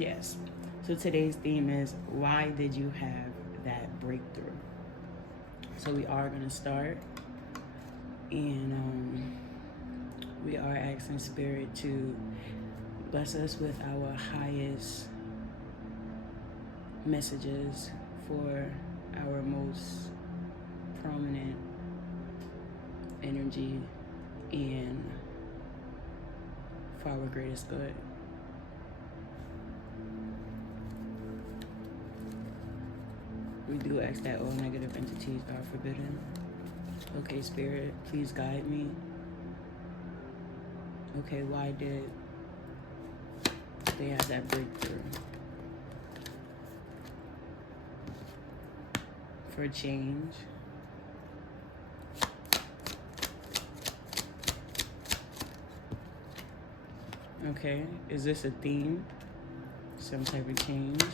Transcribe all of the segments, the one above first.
Yes. So today's theme is, why did you have that breakthrough? So we are going to start, and we are asking Spirit to bless us with our highest messages for our most prominent energy and for our greatest good. We do ask that all negative entities are forbidden. Okay, Spirit, please guide me. Okay, why did they have that breakthrough? For change. Okay, is this a theme? Some type of change?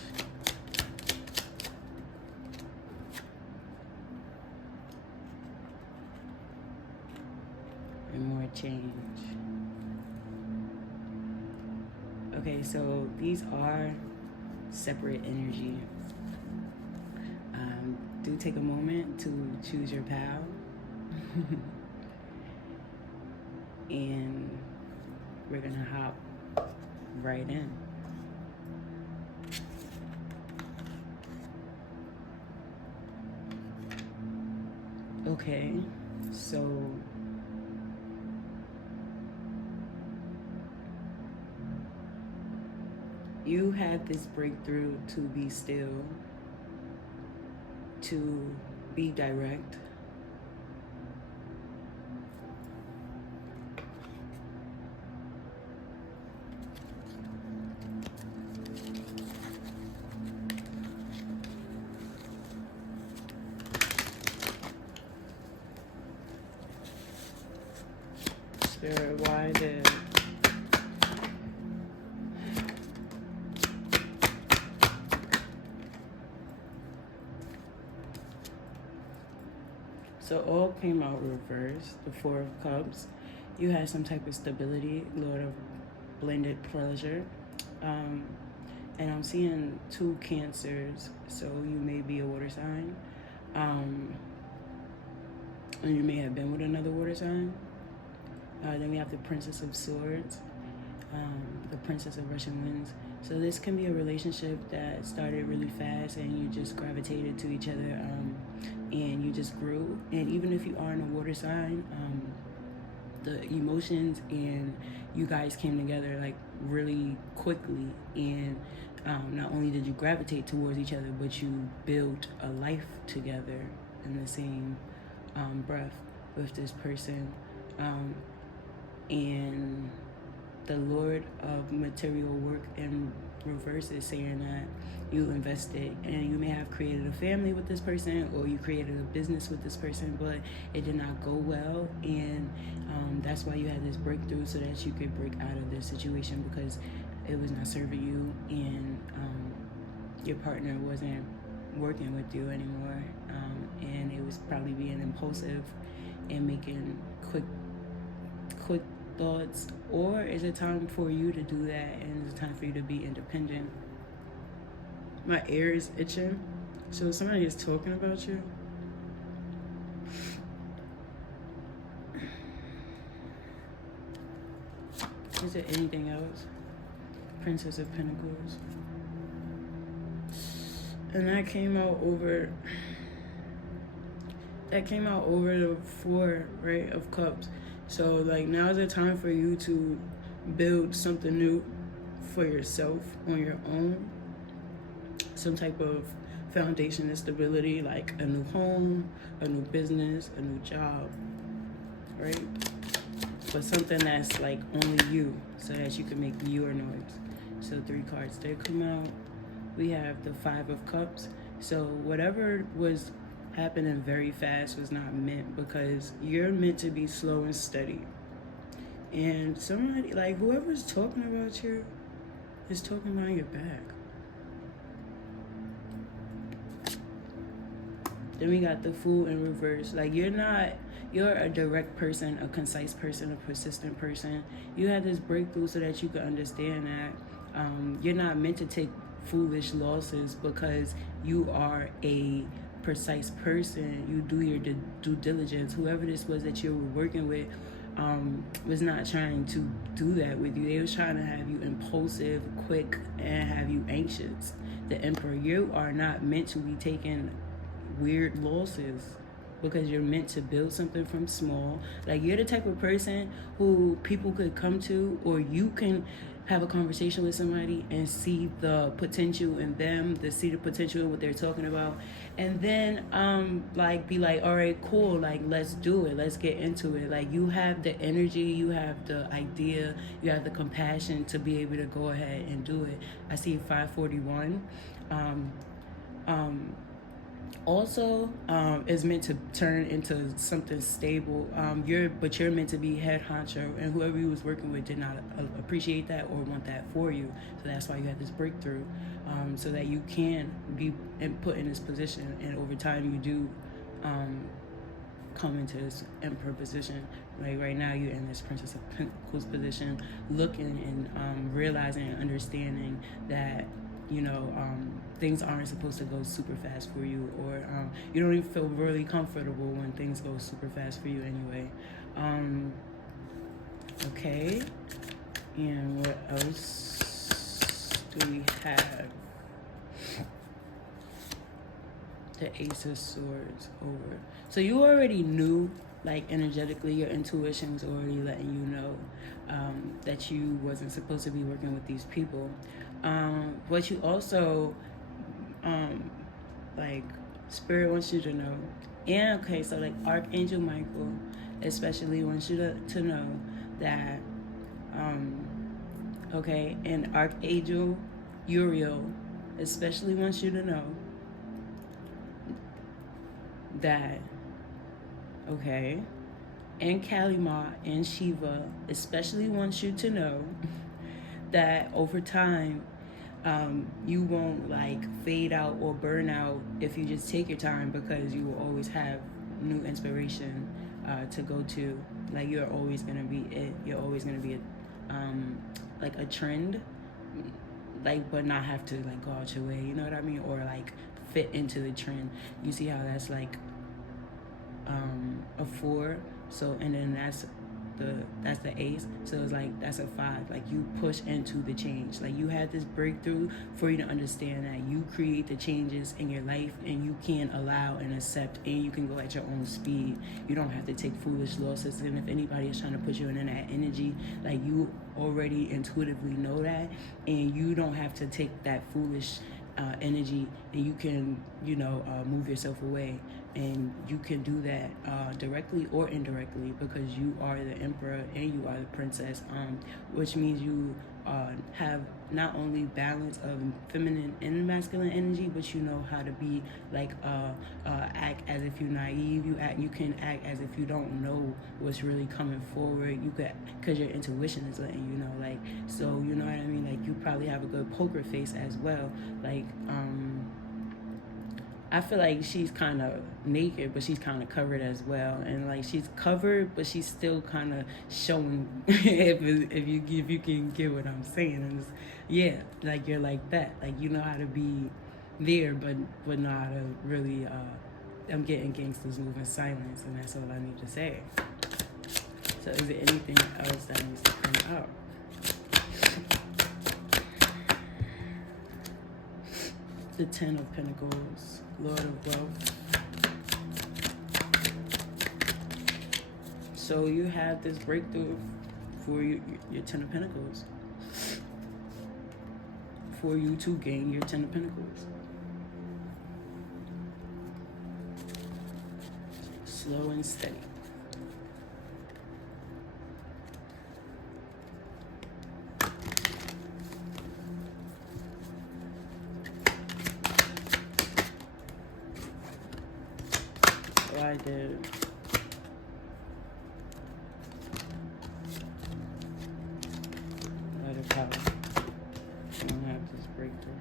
And more change. Okay, so these are separate energy. Do take a moment to choose your pal. And we're gonna hop right in. Okay, so you had this breakthrough to be still, to be direct. Spirit, why did so all came out reversed. The Four of Cups. You had some type of stability, Lord of blended pleasure. And I'm seeing two Cancers, so you may be a water sign. And you may have been with another water sign. Then we have the Princess of Swords, the Princess of Russian Winds. So this can be a relationship that started really fast and you just gravitated to each other, and you just grew. And even if you aren't a water sign, the emotions and you guys came together like really quickly. And not only did you gravitate towards each other, but you built a life together in the same breath with this person. And the Lord of material work in reverse is saying that you invested and you may have created a family with this person, or you created a business with this person, but it did not go well. And that's why you had this breakthrough, so that you could break out of this situation, because it was not serving you, and your partner wasn't working with you anymore, and it was probably being impulsive and making quick thoughts. Or is it time for you to do that, and it's time for you to be independent? My ear is itching, so somebody is talking about you. Is there anything else? Princess of Pentacles. And that came out over the Four, right, of Cups. So like, now is the time for you to build something new for yourself on your own. Some type of foundation and stability, like a new home, a new business, a new job, right? But something that's like only you, so that you can make your noise. So 3 cards did come out. We have the Five of Cups. So whatever was happening very fast was not meant, because you're meant to be slow and steady. And somebody, like whoever's talking about you, is talking behind your back. Then we got the Fool in reverse. Like, you're a direct person, a concise person, a persistent person. You had this breakthrough so that you could understand that You're not meant to take foolish losses because you are a precise person. You do your due diligence. Whoever this was that you were working with was not trying to do that with you. They was trying to have you impulsive, quick, and have you anxious. The Emperor, you are not meant to be taking weird losses because you're meant to build something from small. Like, you're the type of person who people could come to, or you can have a conversation with somebody and see the potential in them, to see the potential in what they're talking about, and then like be like, all right, cool, like let's do it, let's get into it. Like, you have the energy, you have the idea, you have the compassion to be able to go ahead and do it. I see 541 also is meant to turn into something stable. You're meant to be head honcho, and whoever you was working with did not appreciate that or want that for you. So that's why you had this breakthrough, so that you can be put in this position, and over time you do come into this Emperor position. Like, right now you're in this Princess of Pentacles position, looking and realizing and understanding that things aren't supposed to go super fast for you, or you don't even feel really comfortable when things go super fast for you anyway. Okay, and what else do we have? The Ace of Swords over. So you already knew, like, energetically, your intuition was already letting you know that you wasn't supposed to be working with these people. But you also, like, Spirit wants you to know. And, okay, so, like, Archangel Michael especially wants you to know that, okay, and Archangel Uriel especially wants you to know that, okay, and Kalima and Shiva especially wants you to know that over time, you won't, like, fade out or burn out if you just take your time, because you will always have new inspiration to go to. Like, you're always gonna be it. You're always gonna be like a trend, like, but not have to, like, go out your way. You know what I mean? Or, like, fit into the trend. You see how that's like a 4, so, and then that's the ace, so it's like that's a 5. Like, you push into the change. Like, you had this breakthrough for you to understand that you create the changes in your life, and you can allow and accept, and you can go at your own speed. You don't have to take foolish losses. And if anybody is trying to put you in that energy, like, you already intuitively know that, and you don't have to take that foolish energy, and you can move yourself away. And you can do that directly or indirectly, because you are the Emperor and you are the Princess, which means you have not only balance of feminine and masculine energy, but you know how to be like act as if you're naive. You can act as if you don't know what's really coming forward. You could, because your intuition is letting you know. Like, so you know what I mean. Like, you probably have a good poker face as well. Like, I feel like she's kind of naked, but she's kind of covered as well. And, like, she's covered, but she's still kind of showing, if you can get what I'm saying. And it's, yeah, like, you're like that. Like, you know how to be there, but know how to really, I'm getting gangsters move in silence, and that's all I need to say. So is there anything else that needs to come out? The 10 of Pentacles, Lord of Wealth. So you have this breakthrough for your 10 of Pentacles. For you to gain your 10 of Pentacles. Slow and steady. I did. Let it power. I don't have this breakthrough.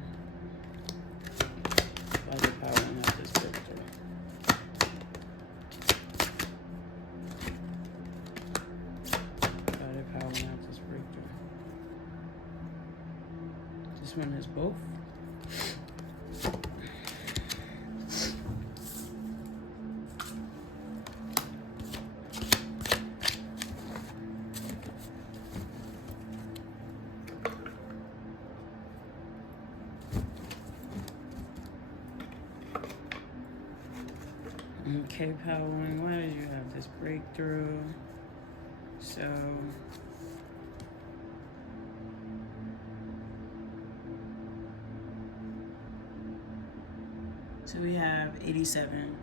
Let it power and have this breakthrough. Let it power and have this breakthrough. this one is both. Okay, Power One, why did you have this breakthrough? So we have 87.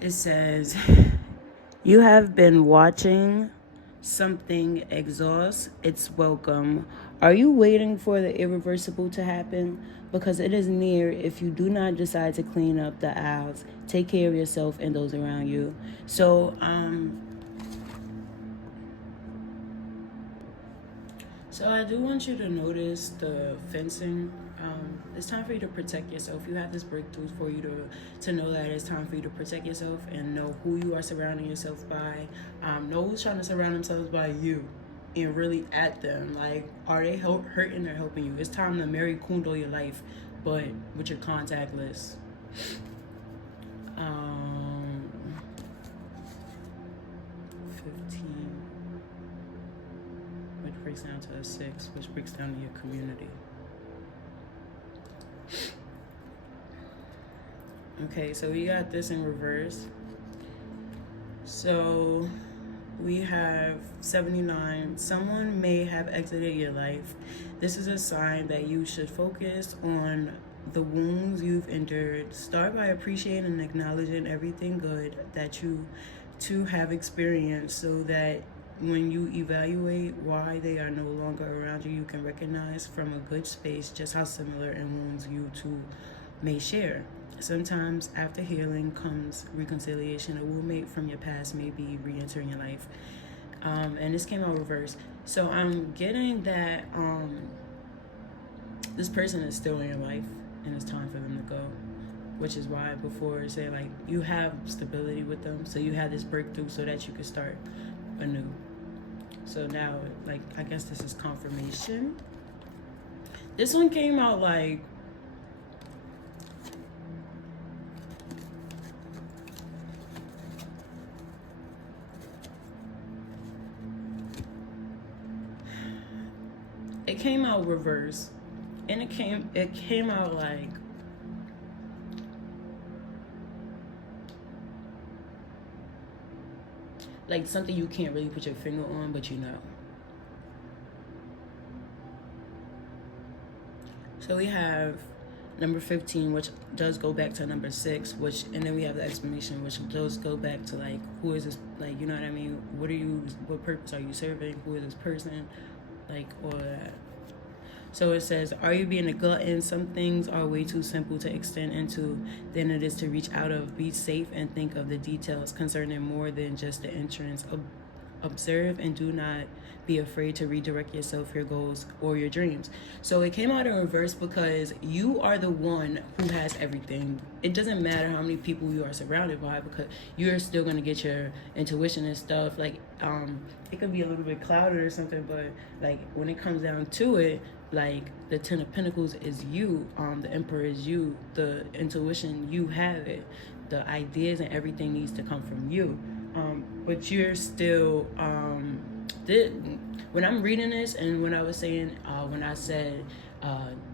It says, you have been watching something exhaust its welcome. Are you waiting for the irreversible to happen? Because it is near if you do not decide to clean up the aisles, take care of yourself and those around you. So I do want you to notice the fencing. It's time for you to protect yourself. You have this breakthrough for you to know that it's time for you to protect yourself and know who you are surrounding yourself by. Know who's trying to surround themselves by you and really at them. Like, are they hurting or helping you? It's time to Mary Kundo your life, but with your contact list. 15, which breaks down to a 6, which breaks down to your community. Okay, so we got this in reverse. So we have 79. Someone may have exited your life. This is a sign that you should focus on the wounds you've endured. Start by appreciating and acknowledging everything good that you two have experienced, so that when you evaluate why they are no longer around you, you can recognize from a good space just how similar in wounds you two may share. Sometimes after healing comes reconciliation. A roommate from your past may be re-entering your life. And this came out reverse. So I'm getting that this person is still in your life and it's time for them to go. Which is why before I say, like, you have stability with them. So you had this breakthrough so that you could start anew. So now, like, I guess this is confirmation. This one came out like, it came out reverse, and it came out like something you can't really put your finger on, but you know. So we have number 15, which does go back to number 6, and then we have the explanation, which does go back to, like, who is this, like, you know what I mean? What purpose are you serving? Who is this person? Like, all of that. So it says, are you being a glutton? Some things are way too simple to extend into than it is to reach out of. Be safe and think of the details concerning more than just the entrance. Observe and do not be afraid to redirect yourself, your goals, or your dreams. So it came out in reverse because you are the one who has everything. It doesn't matter how many people you are surrounded by, because you're still going to get your intuition and stuff. Like, it could be a little bit clouded or something, but, like, when it comes down to it, like, the 10 of Pentacles is you, the Emperor is you, the intuition, you have it, the ideas and everything needs to come from you. But you're still, when I'm reading this, and when I was saying, when I said,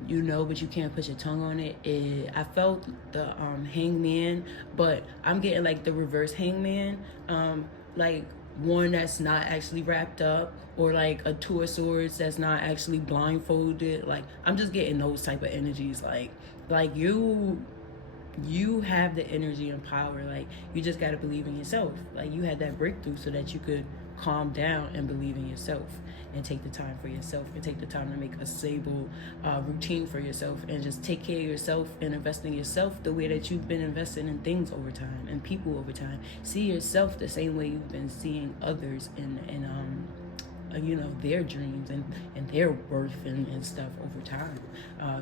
you know, but you can't put your tongue on it, I felt the hangman, but I'm getting, like, the reverse hangman, like, one that's not actually wrapped up, or like a 2 of Swords that's not actually blindfolded. Like, I'm just getting those type of energies. Like you have the energy and power. Like, you just got to believe in yourself. Like, you had that breakthrough so that you could calm down and believe in yourself and take the time for yourself and take the time to make a stable routine for yourself and just take care of yourself and invest in yourself the way that you've been investing in things over time and people over time. See yourself the same way you've been seeing others and you know, their dreams and their worth and stuff over time.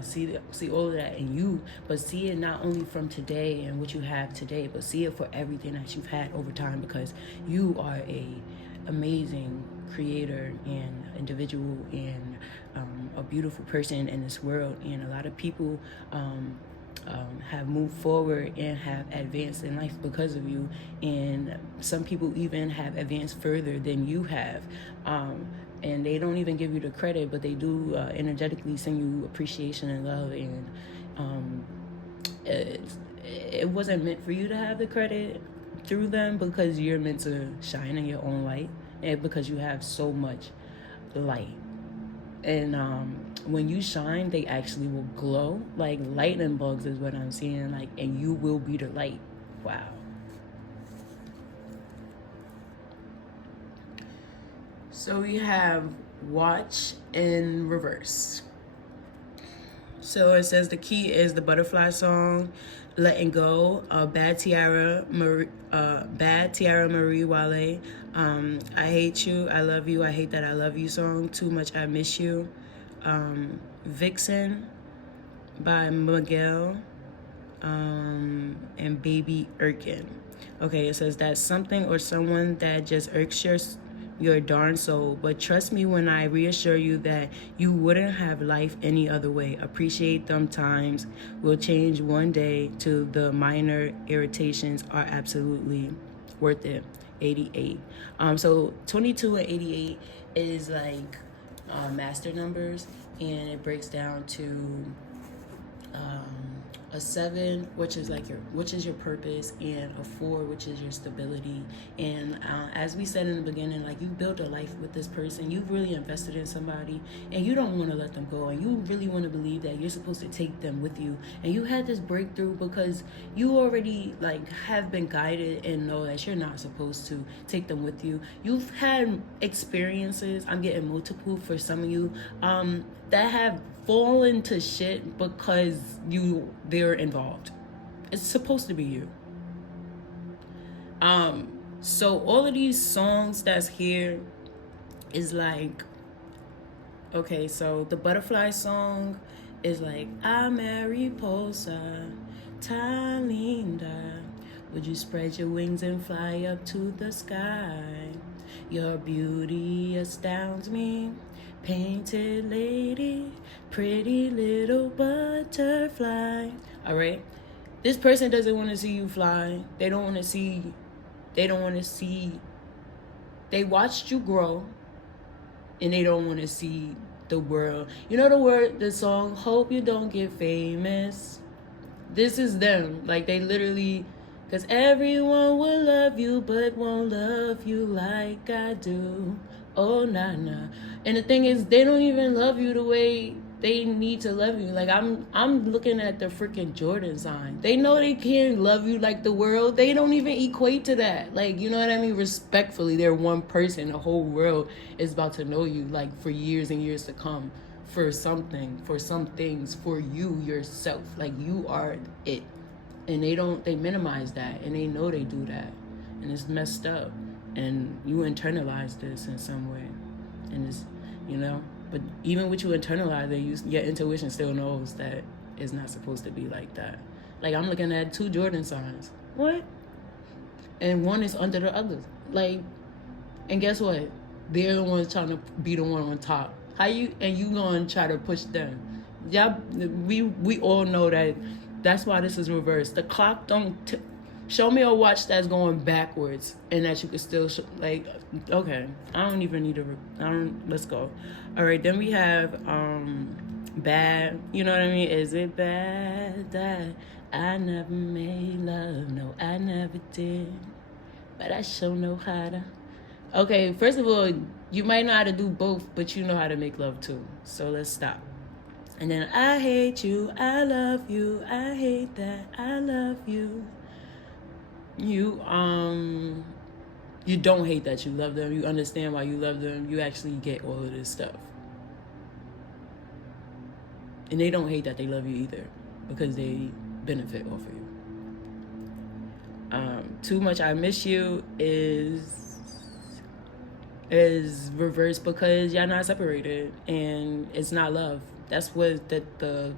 See all of that in you, but see it not only from today and what you have today, but see it for everything that you've had over time, because you are a amazing creator and individual and a beautiful person in this world. And a lot of people have moved forward and have advanced in life because of you. And some people even have advanced further than you have. And they don't even give you the credit, but they do energetically send you appreciation and love. And it wasn't meant for you to have the credit through them, because you're meant to shine in your own light, and because you have so much light. And when you shine, they actually will glow like lightning bugs is what I'm seeing. Like, and you will be the light. Wow. So we have watch in reverse. So it says the key is the butterfly song, letting go, Bad Tiara Marie Wale, I hate you, I love you, I hate that I love you song, too much I miss you, Vixen by Miguel, and Baby Irkin. Okay, it says that's something or someone that just irks your darn soul, but trust me when I reassure you that you wouldn't have life any other way. Appreciate them times will change one day to the minor irritations are absolutely worth it. 88. So 22 and 88 is like master numbers, and it breaks down to a 7, which is your purpose, and a 4, which is your stability. And as we said in the beginning, like, you built a life with this person, you've really invested in somebody, and you don't want to let them go, and you really want to believe that you're supposed to take them with you. And you had this breakthrough because you already have been guided and know that you're not supposed to take them with you. You've had experiences, I'm getting multiple for some of you, that have fallen to shit because they're involved. It's supposed to be you. So all of these songs that's here is like, okay, so the butterfly song is like, a mariposa, tan linda, would you spread your wings and fly up to the sky? Your beauty astounds me, painted lady, pretty little butterfly. All right, this person doesn't want to see you fly. They watched you grow, and they don't want to see the world. You know the song, hope you don't get famous. This is them. Like, they literally, because everyone will love you but won't love you like I do. Oh, nah. And the thing is, they don't even love you the way they need to love you. Like, I'm looking at the freaking Jordan sign. They know they can't love you like the world. They don't even equate to that. Like, you know what I mean? Respectfully, they're one person. The whole world is about to know you, like, for years and years to come. For something, for some things, for you yourself. Like, you are it. And they minimize that, and they know they do that. And it's messed up. And you internalize this in some way. And it's, but even with you internalize it, your intuition still knows that it's not supposed to be like that. Like, I'm looking at 2 Jordan signs. What? And one is under the other. Like, and guess what? They're the ones trying to be the one on top. You gonna try to push them? Yeah, we all know that's why this is reversed. The clock don't show me a watch that's going backwards, and that you could still okay, I don't even need let's go. All right, then we have bad, you know what I mean? Is it bad that I never made love? No, I never did, but I sure know how to. Okay, first of all, you might know how to do both, but you know how to make love too. So let's stop. And then I hate you, I love you, I hate that I love you. You don't hate that you love them. You understand why you love them. You actually get all of this stuff. And they don't hate that they love you either, because they benefit off of you. Too much I miss you is reversed because y'all not separated, and it's not love. That's what the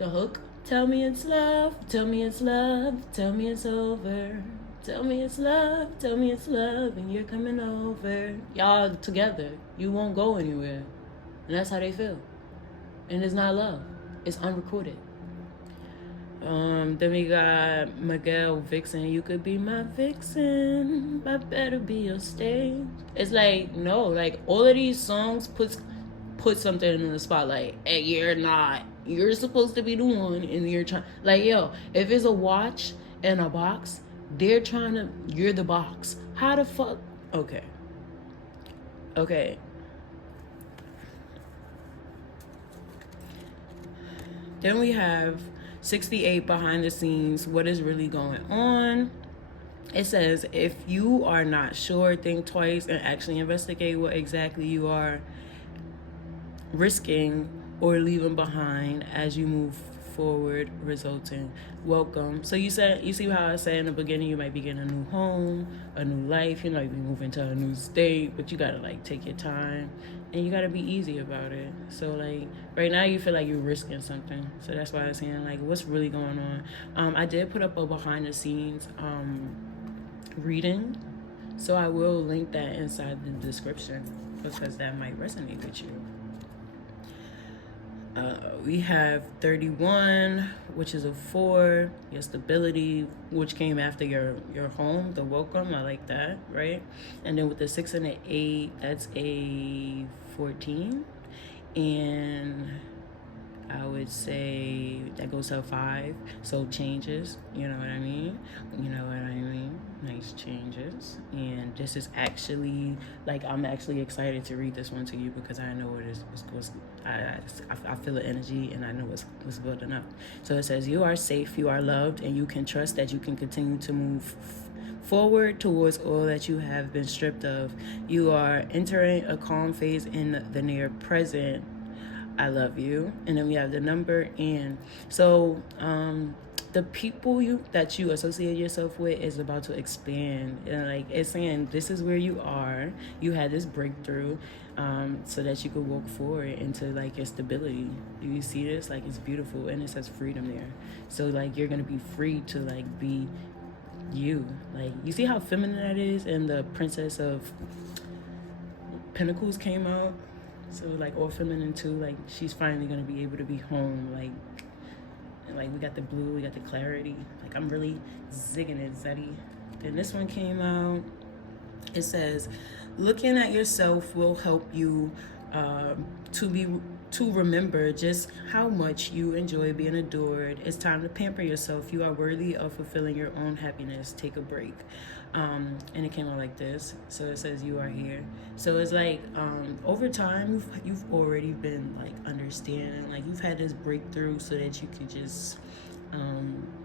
hook. Tell me it's love, tell me it's love, tell me it's over. Tell me it's love, and you're coming over. Y'all together. You won't go anywhere. And that's how they feel. And it's not love. It's unrecorded. Then we got Miguel Vixen. You could be my vixen, but better be your stage. It's like, no, like all of these songs put something in the spotlight. Hey, you're not. You're supposed to be the one, and you're trying. Like, yo, if it's a watch and a box, they're trying to. You're the box. How the fuck? Okay. Then we have 68 behind the scenes. What is really going on? It says, if you are not sure, think twice and actually investigate what exactly you are risking or leaving behind as you move forward, resulting. Welcome. So you see how I said in the beginning, you might be getting a new home, a new life, you might be moving to a new state, but you gotta like take your time and you gotta be easy about it. So like right now you feel like you're risking something. So that's why I'm saying like what's really going on. I did put up a behind the scenes reading, so I will link that inside the description because that might resonate with you. We have 31, which is a 4, your stability, which came after your home, the welcome. I like that, right? And then with the 6 and the 8, that's a 14. And I would say that goes to a 5. So changes, you know what I mean? Nice changes. And this is actually, like, I'm actually excited to read this one to you because I know it is. I feel the energy and I know it's building up. So it says, you are safe, you are loved, and you can trust that you can continue to move forward towards all that you have been stripped of. You are entering a calm phase in the near present. I love you. And then we have the number and so the people that you associate yourself with is about to expand, and like it's saying this is where you are. You had this breakthrough so that you could walk forward into like your stability. Do you see this? Like it's beautiful, and it says freedom there. So like you're gonna be free to like be you. Like you see how feminine that is, and the Princess of Pentacles came out. So like all feminine too, like she's finally gonna be able to be home, like we got the blue, we got the clarity. Like I'm really zigging it, Zeddy. Then this one came out. It says, looking at yourself will help you to remember just how much you enjoy being adored. It's time to pamper yourself. You are worthy of fulfilling your own happiness. Take a break. And it came out like this. So it says you are here. So it's like over time you've already been like understanding, like you've had this breakthrough so that you could just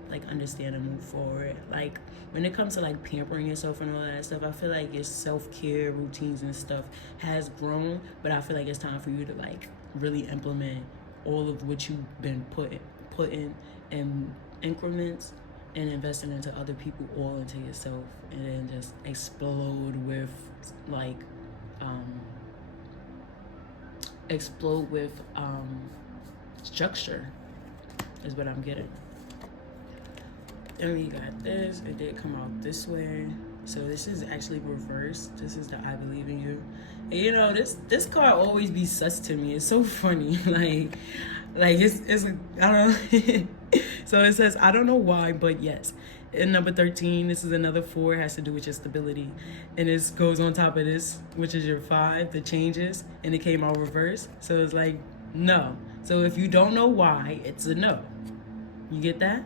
like understand and move forward. Like when it comes to like pampering yourself and all that stuff, I feel like your self-care routines and stuff has grown, but I feel like it's time for you to like really implement all of what you've been putting in increments and investing into other people, all into yourself, and then just explode with structure is what I'm getting. Then we got this. It did come out this way. So this is actually reversed. This is the I believe in you. And you know, this card always be sus to me. It's so funny. like it's I don't know. So it says, I don't know why, but yes. In number 13, this is another 4, it has to do with your stability. And this goes on top of this, which is your 5, the changes, and it came out reversed. So it's like, no. So if you don't know why, it's a no. You get that?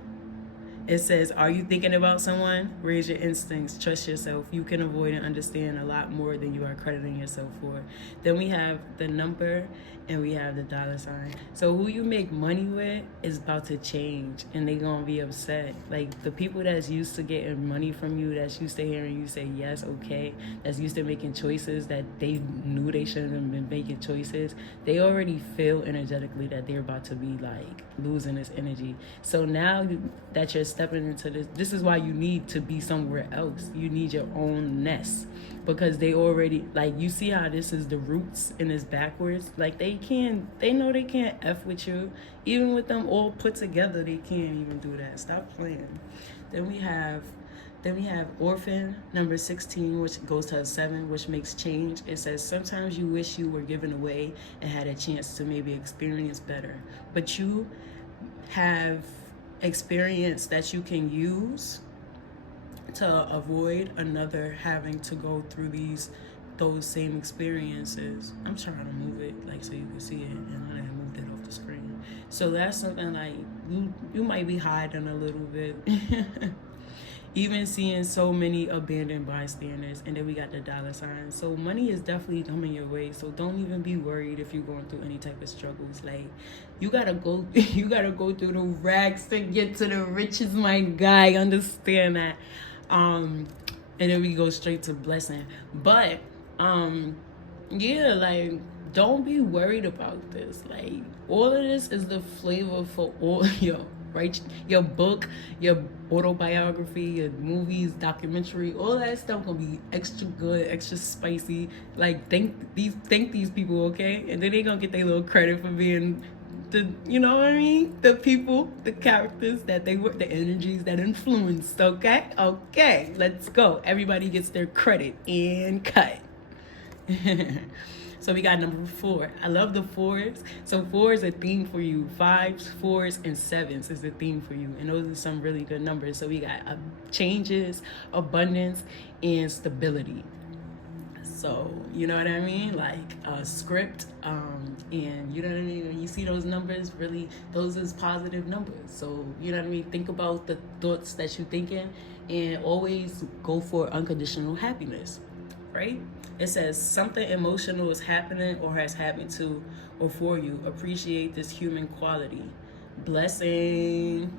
It says, are you thinking about someone? Raise your instincts. Trust yourself. You can avoid and understand a lot more than you are crediting yourself for. Then we have the number and we have the $sign. So who you make money with is about to change and they're going to be upset. Like the people that's used to getting money from you, that's used to hearing you say yes, okay, that's used to making choices that they knew they shouldn't have been making choices, they already feel energetically that they're about to be like losing this energy. So now that you're stepping into this is why you need to be somewhere else. You need your own nest, because they already, like, you see how this is the roots and it's backwards. Like they know they can't F with you. Even with them all put together, they can't even do that. Stop playing. Then we have Then we have orphan, number 16, which goes to a 7, which makes change. It says, sometimes you wish you were given away and had a chance to maybe experience better. But you have experience that you can use to avoid another having to go through those same experiences. I'm trying to move it like so you can see it, and then I moved it off the screen. So that's something like you might be hiding a little bit. Even seeing so many abandoned bystanders. And then we got the $sign. So money is definitely coming your way. So don't even be worried if you're going through any type of struggles. Like, you gotta go through the racks to get to the riches, my guy. Understand that. And then we go straight to blessing. But yeah, like, don't be worried about this. Like, all of this is the flavor for all your book, your autobiography, your movies, documentary, all that stuff gonna be extra good, extra spicy. Like, thank these people, okay? And then they gonna get their little credit for being the, you know what I mean? The people, the characters that they were, the energies that influenced, okay? Okay, let's go. Everybody gets their credit and cut. So we got number 4. I love the 4s. So 4 is a theme for you. 5s, 4s, and 7s is a theme for you. And those are some really good numbers. So we got changes, abundance, and stability. So, you know what I mean? Like a script, and you know what I mean? When you see those numbers, really, those is positive numbers. So, you know what I mean? Think about the thoughts that you're thinking and always go for unconditional happiness, right? It says something emotional is happening or has happened to or for you. Appreciate this human quality. Blessing.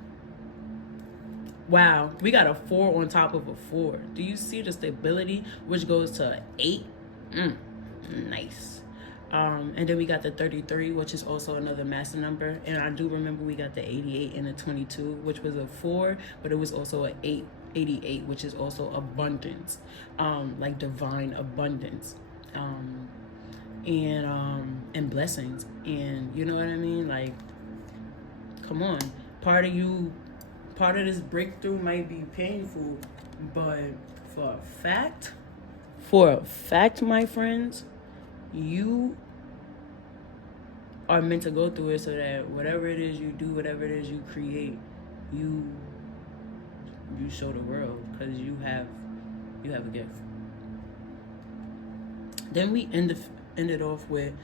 Wow, we got a 4 on top of a 4. Do you see the stability, which goes to 8? Nice. And then we got the 33, which is also another master number. And I do remember we got the 88 and the 22, which was a 4, but it was also an 88, which is also abundance, like divine abundance, and blessings. And you know what I mean? Like, come on, part of this breakthrough might be painful, but for a fact, my friends, you are meant to go through it so that whatever it is you do, whatever it is you create, you show the world, because you have a gift. Then we ended off with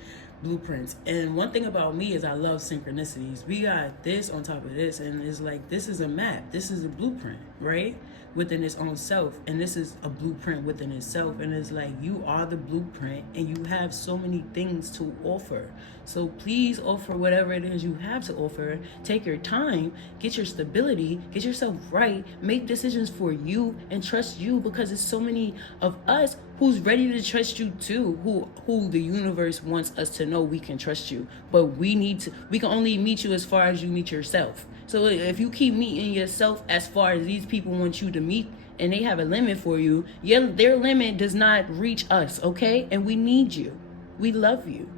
blueprints. And one thing about me is I love synchronicities. We got this on top of this, and it's like, this is a map, this is a blueprint, right, within its own self, and this is a blueprint within itself. And it's like, you are the blueprint, and you have so many things to offer. So please offer whatever it is you have to offer. Take your time, get your stability, get yourself right, make decisions for you, and trust you, because there's so many of us who's ready to trust you too, who the universe wants us to know we can trust you. But we can only meet you as far as you meet yourself. So if you keep meeting yourself as far as these people want you to meet, and they have a limit for you, their limit does not reach us, okay? And we need you. We love you.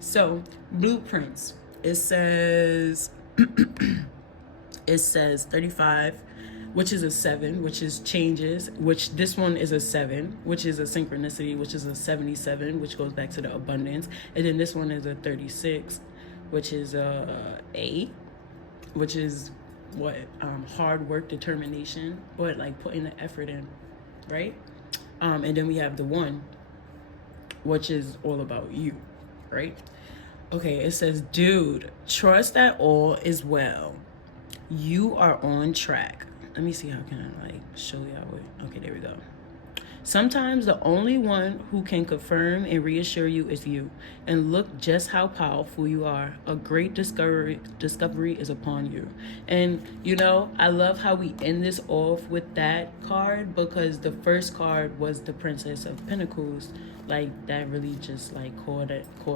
So, blueprints. It says 35, which is a 7, which is changes, which this one is a 7, which is a synchronicity, which is a 77, which goes back to the abundance. And then this one is a 36, which is a 8, which is hard work, determination, but like putting the effort in, right? And then we have the 1, which is all about you, right? Okay, it says, dude, trust that all is well. You are on track. Let me see, how can I like show y'all it? Okay, there we go. Sometimes the only one who can confirm and reassure you is you. And look just how powerful you are. A great discovery is upon you. And you know, I love how we end this off with that card, because the first card was the Princess of Pentacles. Like, that really just like called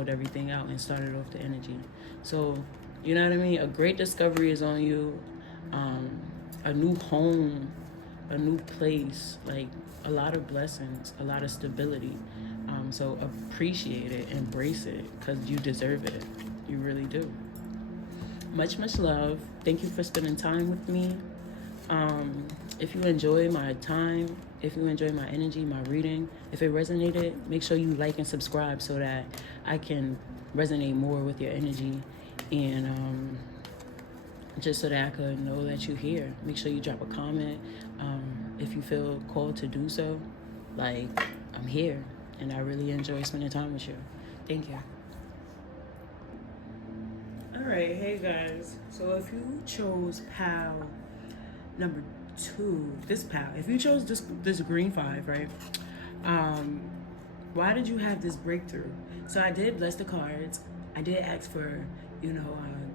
everything out and started off the energy. So, you know what I mean? A great discovery is on you. A new home, a new place, like a lot of blessings, a lot of stability. So appreciate it, embrace it, because you deserve it. You really do. Much love. Thank you for spending time with me. If you enjoy my time, if you enjoy my energy, my reading, if it resonated, make sure you like and subscribe so that I can resonate more with your energy, and just so that I could know that you're here. Make sure you drop a comment if you feel called to do so. Like, I'm here, and I really enjoy spending time with you. Thank you. All right, hey guys. So if you chose pal number 2, this pal, if you chose this green 5, right? Why did you have this breakthrough? So I did bless the cards. I did ask for,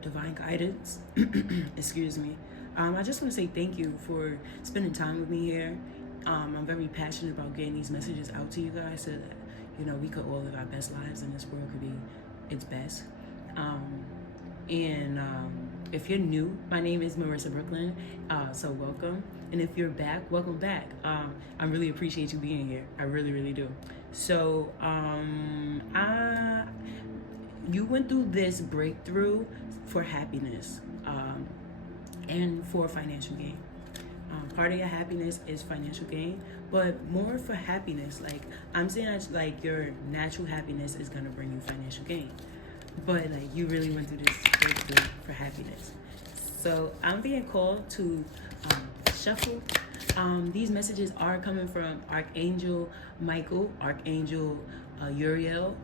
divine guidance. Excuse me. I just want to say thank you for spending time with me here. I'm very passionate about getting these messages out to you guys so that, we could all live our best lives and this world could be its best. If you're new, my name is Marissa Brooklyn, so welcome. And if you're back, welcome back. I really appreciate you being here. I really, really do. So, you went through this breakthrough for happiness and for financial gain. Part of your happiness is financial gain, but more for happiness. Like, I'm saying that, like, your natural happiness is going to bring you financial gain. But, like, you really went through this breakthrough for happiness. So, I'm being called to shuffle. These messages are coming from Archangel Michael, Archangel Uriel,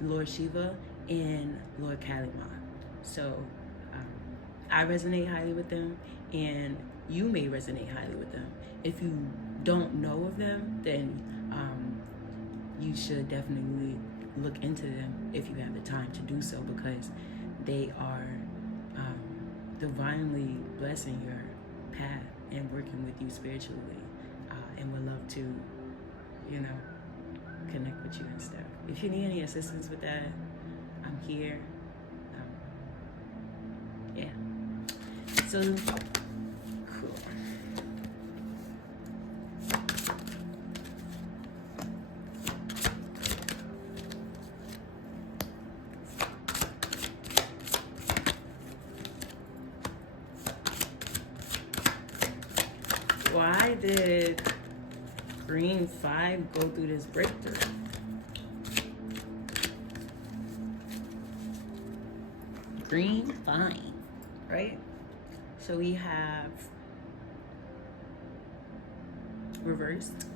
Lord Shiva, and Lord Kalima. So, I resonate highly with them, and you may resonate highly with them. If you don't know of them, then you should definitely look into them if you have the time to do so, because they are divinely blessing your path and working with you spiritually, and would love to, connect with you and stuff. If you need any assistance with that, I'm here. Yeah. So, cool. Why did green 5 go through this breakthrough? Green 5, right? So we have reversed,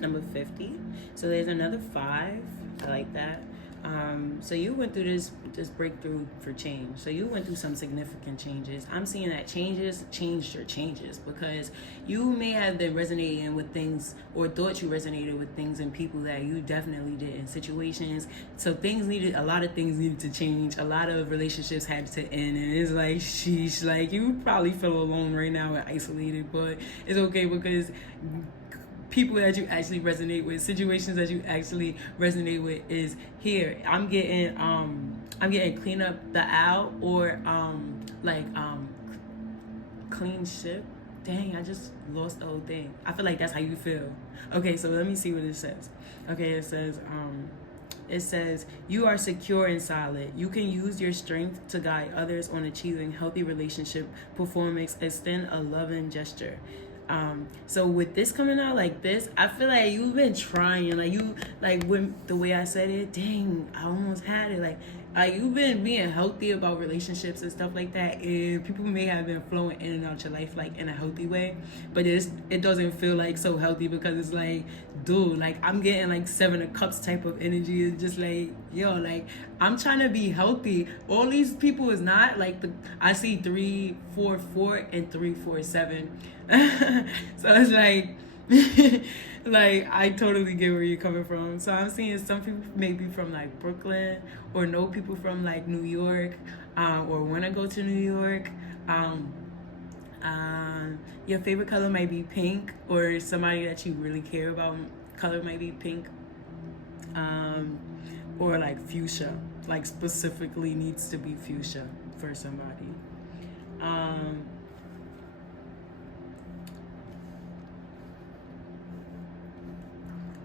number 50. So there's another 5. I like that. So you went through this breakthrough for change. So you went through some significant changes. I'm seeing that changes changed your changes, because you may have been resonating with things, or thought you resonated with things and people that you definitely did in situations. So a lot of things needed to change. A lot of relationships had to end, and it's like, sheesh, like, you probably feel alone right now and isolated, but it's okay, because people that you actually resonate with, situations that you actually resonate with is here. I'm getting clean up the owl, or clean ship. Dang, I just lost the whole thing. I feel like that's how you feel. Okay, so let me see what it says. Okay, it says you are secure and solid. You can use your strength to guide others on achieving healthy relationship performance. Extend a loving gesture. So with this coming out like this, I feel like you've been trying, when the way I said it, dang, I almost had it. Like you've been being healthy about relationships and stuff like that, and people may have been flowing in and out your life like in a healthy way, but it doesn't feel like so healthy, because it's like, dude, like I'm getting like 7 of Cups type of energy. It's just like, yo, like I'm trying to be healthy. All these people is not like I see 3, 4, 4 and 3, 4, 7. So it's like like I totally get where you're coming from. So I'm seeing some people maybe from like Brooklyn, or know people from like New York, or want to go to New York. Your favorite color might be pink, or somebody that you really care about color might be pink, or like fuchsia, like specifically needs to be fuchsia for somebody.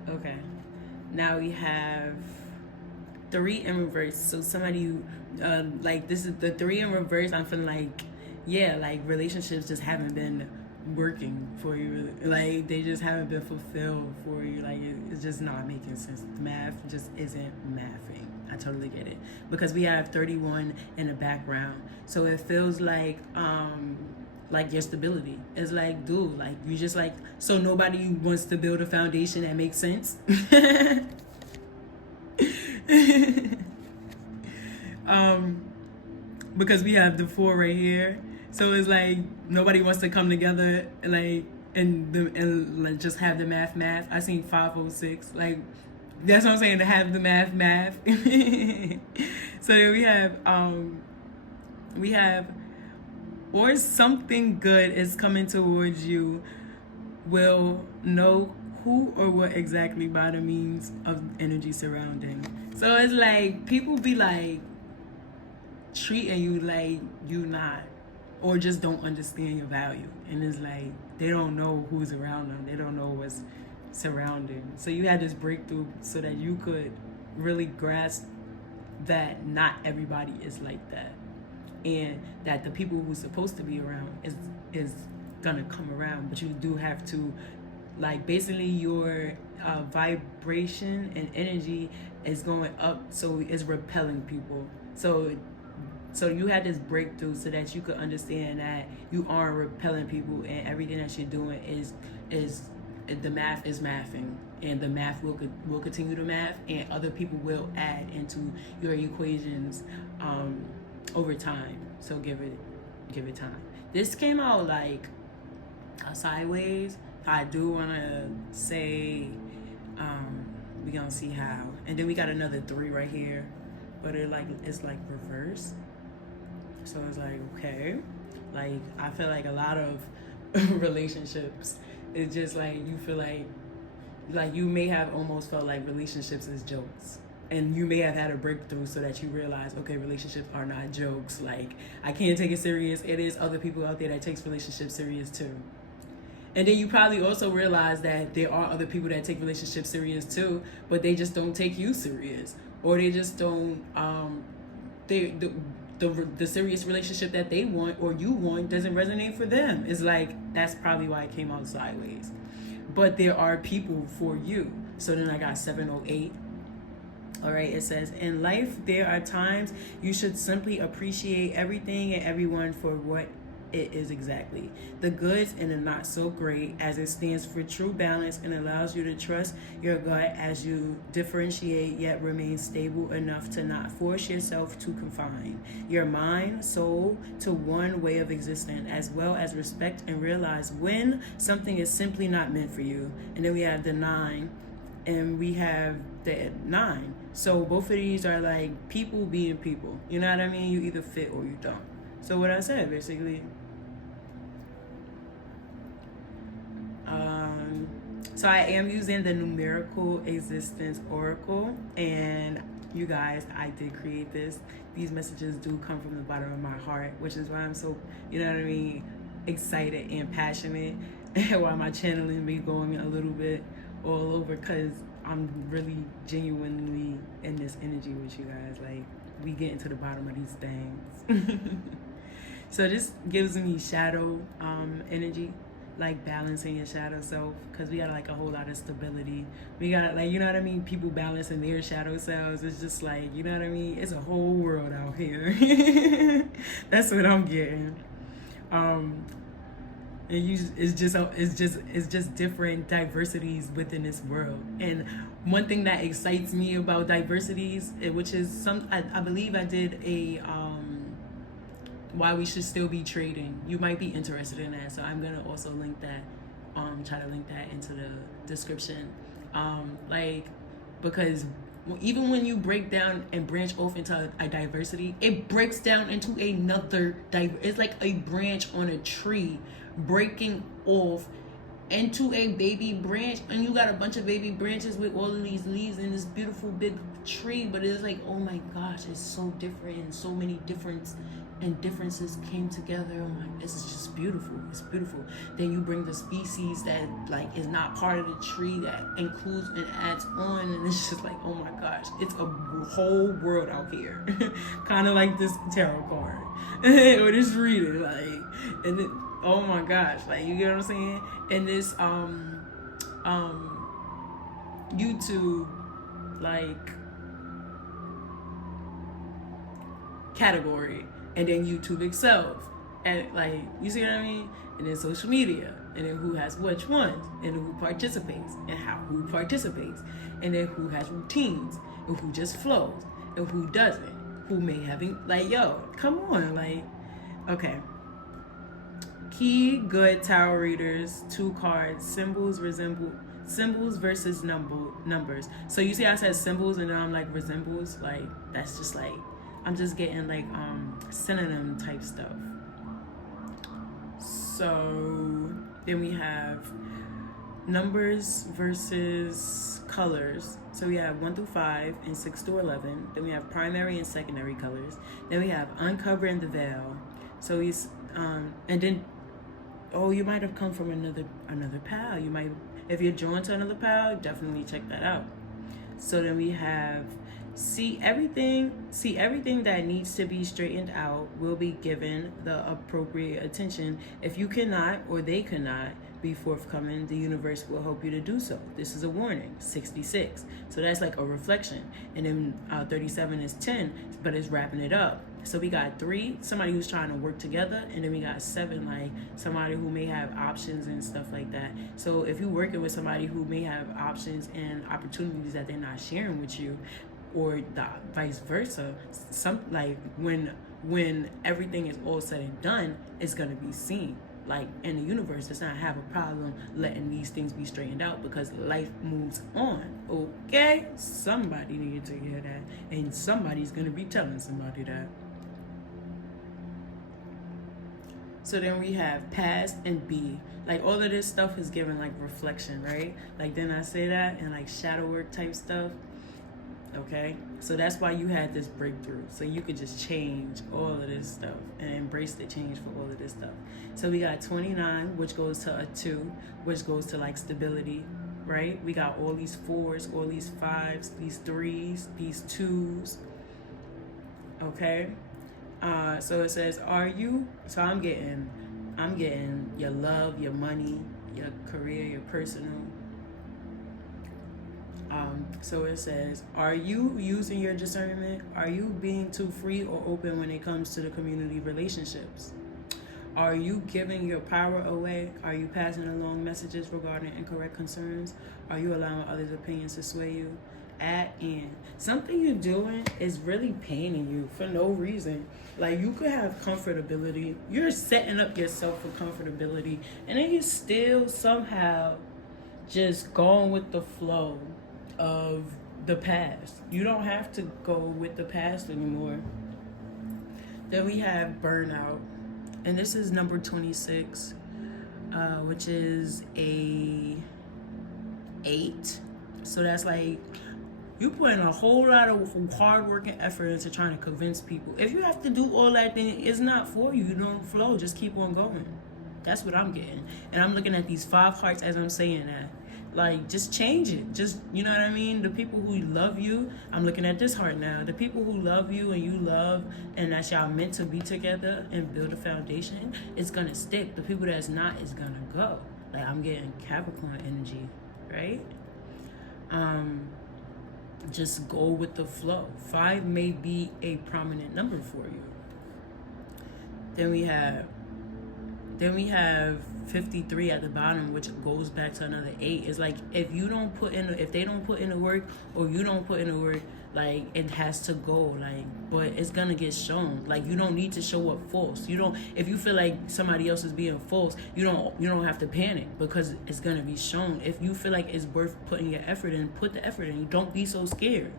Okay, now we have 3 in reverse. So somebody, like this is the 3 in reverse. I'm feeling like, yeah, like relationships just haven't been working for you. Like, they just haven't been fulfilled for you. Like, it's just not making sense. Math just isn't mathing. I totally get it. Because we have 31 in the background. So it feels like your stability. It's like, dude, like, you just like, so nobody wants to build a foundation that makes sense. Because we have the 4 right here. So it's like nobody wants to come together like and like just have the math. I seen 506. Like, that's what I'm saying, to have the math. So we have or something good is coming towards you, will know who or what exactly by the means of energy surrounding. So it's like people be like treating you like you not, or just don't understand your value. And it's like they don't know who's around them. They don't know what's surrounding. So you had this breakthrough so that you could really grasp that not everybody is like that. And that the people who's supposed to be around is gonna come around. But you do have to, like, basically your vibration and energy is going up, so it's repelling people. So you had this breakthrough so that you could understand that you aren't repelling people, and everything that you're doing is the math is mathing, and the math will continue to math, and other people will add into your equations over time. So give it time. This came out like sideways. I do want to say we gonna see how. And then we got another 3 right here, but it's like reverse. So it's like, okay, like I feel like a lot of relationships, it's just like you feel like you may have almost felt like relationships is jokes, and you may have had a breakthrough so that you realize, okay, relationships are not jokes. Like, I can't take it serious. It is other people out there that takes relationships serious too. And then you probably also realize that there are other people that take relationships serious too, but they just don't take you serious, or they just don't the serious relationship that they want or you want doesn't resonate for them. It's like, that's probably why it came out sideways. But there are people for you. So then I got 708. All right, it says, in life, there are times you should simply appreciate everything and everyone for what it is exactly. The goods and the not so great, as it stands for true balance and allows you to trust your gut as you differentiate yet remain stable enough to not force yourself to confine your mind, soul to one way of existing, as well as respect and realize when something is simply not meant for you. And then we have the 9 and we have the 9. So both of these are like people being people. You know what I mean? You either fit or you don't. So what I said, basically, so I am using the numerical existence oracle, and you guys, I did create this. These messages do come from the bottom of my heart, which is why I'm so, you know what I mean, excited and passionate, and why my channeling be going a little bit all over, because I'm really genuinely in this energy with you guys. Like, we get into the bottom of these things. So this gives me shadow energy, like balancing your shadow self, because we got like a whole lot of stability. We got, like, you know what I mean, people balancing their shadow selves. It's just like, you know what I mean, it's a whole world out here. That's what I'm getting. And it's just different diversities within this world. And one thing that excites me about diversities, which is I believe I did a why we should still be trading. You might be interested in that, so I'm gonna also link that, try to link that into the description, like, because even when you break down and branch off into a diversity, it breaks down into another it's like a branch on a tree breaking off into a baby branch, and you got a bunch of baby branches with all of these leaves in this beautiful big tree. But it's like, oh my gosh, it's so different, and so many differences came together. Oh my, this is just beautiful. It's beautiful. Then you bring the species that like is not part of the tree that includes and adds on, and it's just like, oh my gosh, it's a whole world out here. Kind of like this tarot card or this reading, like, and Oh my gosh, like, you get what I'm saying? In this YouTube, like, category, and then YouTube itself, and, like, you see what I mean? And then social media, and then who has which ones, and then who participates, and who participates, and then who has routines, and who just flows, and who doesn't, who may having, like, yo, come on, like, okay. Key good tarot readers, 2 cards, symbols versus numbers. So you see I said symbols and then I'm like resembles, like, that's just like, I'm just getting like synonym type stuff. So then we have numbers versus colors. So we have 1 through 5 and 6 through 11. Then we have primary and secondary colors. Then we have uncovering the veil. So he's and then, oh, you might have come from another pal. You might, if you're drawn to another pal, definitely check that out. So then we have see everything that needs to be straightened out will be given the appropriate attention. If you cannot or they cannot be forthcoming, the universe will help you to do so. This is a warning. 66. So that's like a reflection. And then 37 is 10, but it's wrapping it up. So we got 3, somebody who's trying to work together, and then we got 7, like somebody who may have options and stuff like that. So if you're working with somebody who may have options and opportunities that they're not sharing with you, or the vice versa, some, like, when everything is all said and done, it's gonna be seen. Like, in the universe does not have a problem letting these things be straightened out because life moves on. Okay? Somebody needed to hear that, and somebody's gonna be telling somebody that. So then we have past and be. Like, all of this stuff is given like reflection, right? Like, didn't I say that? And like shadow work type stuff. Okay, so that's why you had this breakthrough, so you could just change all of this stuff and embrace the change for all of this stuff. So we got 29, which goes to a 2, which goes to like stability, right? We got all these 4s, all these 5s, these 3s, these 2s. Okay, so it says, are you? So I'm getting your love, your money, your career, your personal. So it says, are you using your discernment? Are you being too free or open when it comes to the community relationships? Are you giving your power away? Are you passing along messages regarding incorrect concerns? Are you allowing others' opinions to sway you? Add in. Something you're doing is really paining you for no reason. Like, you could have comfortability. You're setting up yourself for comfortability, and then you still somehow just going with the flow of the past. You don't have to go with the past anymore. Then we have burnout, and this is number 26, which is a 8. So that's like you put in a whole lot of hard work and effort into trying to convince people. If you have to do all that, then it's not for you. You don't flow. Just keep on going. That's what I'm getting. And I'm looking at these 5 hearts as I'm saying that. Like, just change it. Just, you know what I mean? The people who love you, I'm looking at this heart now. The people who love you and you love, and that y'all meant to be together and build a foundation, it's gonna stick. The people that's not is gonna go. Like, I'm getting Capricorn energy, right? Just go with the flow. 5 may be a prominent number for you. Then we have 53 at the bottom, which goes back to another 8. It's like, if they don't put in the work, or you don't put in the work, like, it has to go, like, but it's gonna get shown. Like, you don't need to show up false. If you feel like somebody else is being false, you don't have to panic, because it's gonna be shown. If you feel like it's worth putting your effort in, put the effort in. Don't be so scared.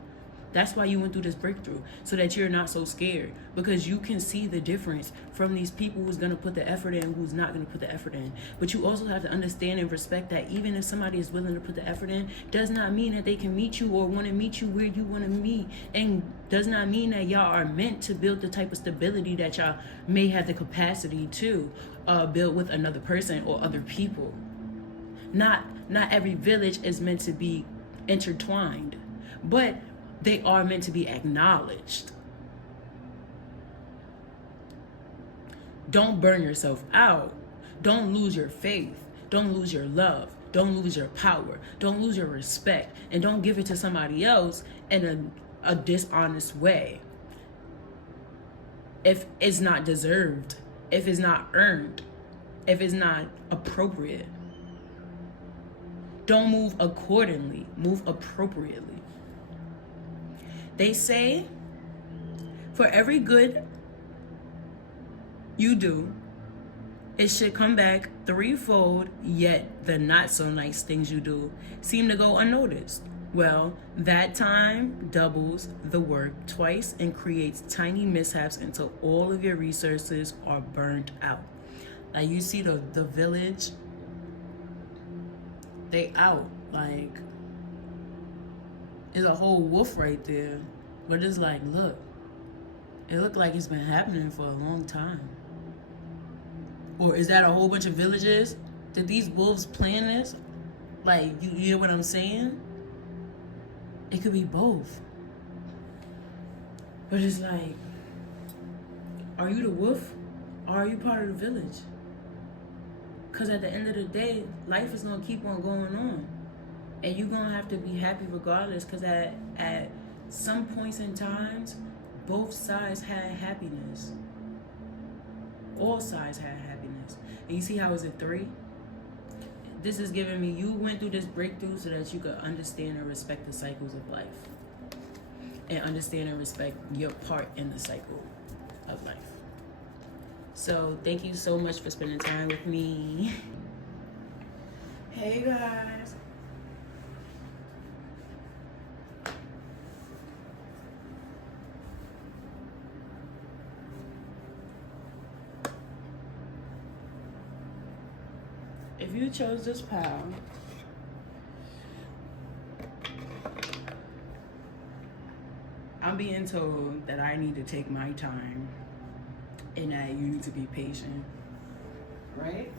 That's why you went through this breakthrough, so that you're not so scared, because you can see the difference from these people who's going to put the effort in, who's not going to put the effort in. But you also have to understand and respect that even if somebody is willing to put the effort in, does not mean that they can meet you or want to meet you where you want to meet, and does not mean that y'all are meant to build the type of stability that y'all may have the capacity to build with another person or other people. Not every village is meant to be intertwined, but they are meant to be acknowledged. Don't burn yourself out. Don't lose your faith. Don't lose your love. Don't lose your power. Don't lose your respect. And don't give it to somebody else in a dishonest way. If it's not deserved, if it's not earned, if it's not appropriate. Don't move accordingly. Move appropriately. They say, for every good you do, it should come back threefold, yet the not so nice things you do seem to go unnoticed. Well, that time doubles the work twice and creates tiny mishaps until all of your resources are burnt out. Like you see the village, they out. Like, there's a whole wolf right there. But it's like, look, it looked like it's been happening for a long time. Or is that a whole bunch of villages? Did these wolves plan this? Like, you hear what I'm saying? It could be both. But it's like, are you the wolf or are you part of the village? Because at the end of the day, life is going to keep on going on. And you're going to have to be happy regardless, because at some points in times, both sides had happiness. All sides had happiness. And you see how it's a 3? This is giving me, you went through this breakthrough so that you could understand and respect the cycles of life. And understand and respect your part in the cycle of life. So thank you so much for spending time with me. Hey guys. If you chose this pile, I'm being told that I need to take my time and that you need to be patient, right?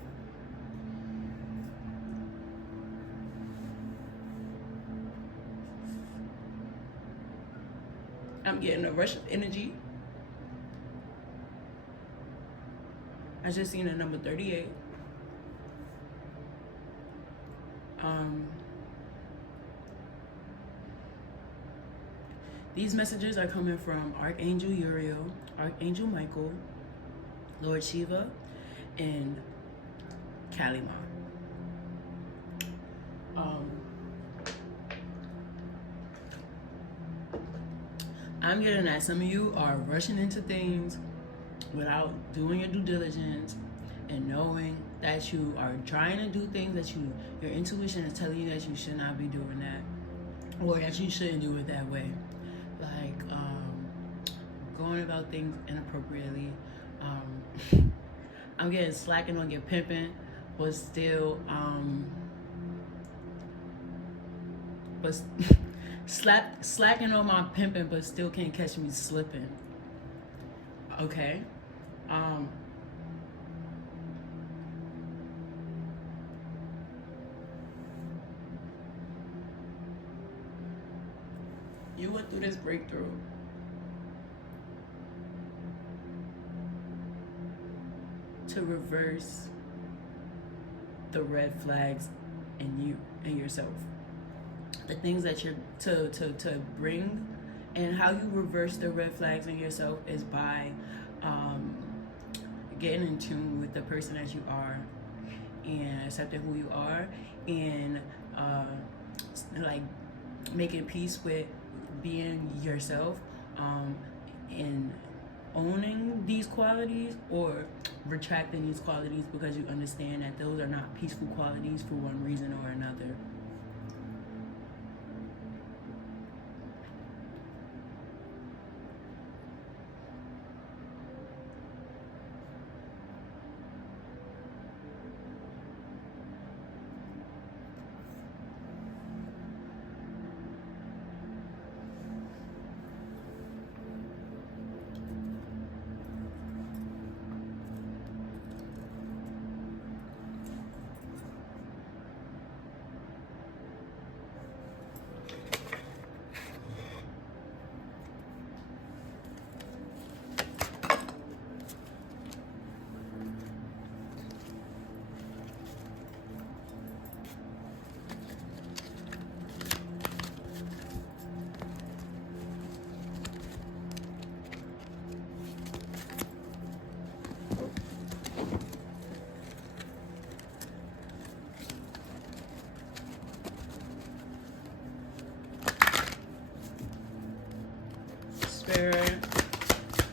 I'm getting a rush of energy. I just seen a number 38. These messages are coming from Archangel Uriel, Archangel Michael, Lord Shiva, and Kalima. I'm getting that some of you are rushing into things without doing your due diligence and knowing that you are trying to do things that your intuition is telling you that you should not be doing that, or that you shouldn't do it that way. Like going about things inappropriately. I'm getting slacking on your pimping, but still slacking on my pimping, but still can't catch me slipping. Okay. You went through this breakthrough. To reverse the red flags in you and yourself. The things that you're to bring, and how you reverse the red flags in yourself is by getting in tune with the person that you are and accepting who you are, and like making peace with being yourself, and owning these qualities or retracting these qualities because you understand that those are not peaceful qualities for one reason or another.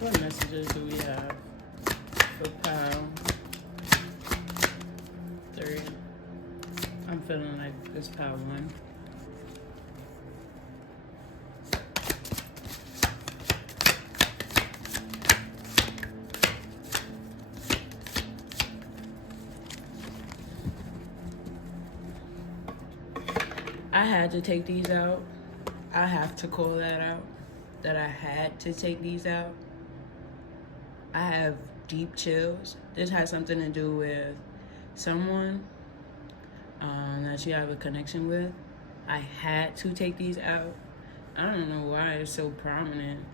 What messages do we have for pile 3? I'm feeling like it's pile 1. I had to take these out. I have to call that out. That I had to take these out. I have deep chills. This has something to do with someone that you have a connection with. I had to take these out. I don't know why it's so prominent.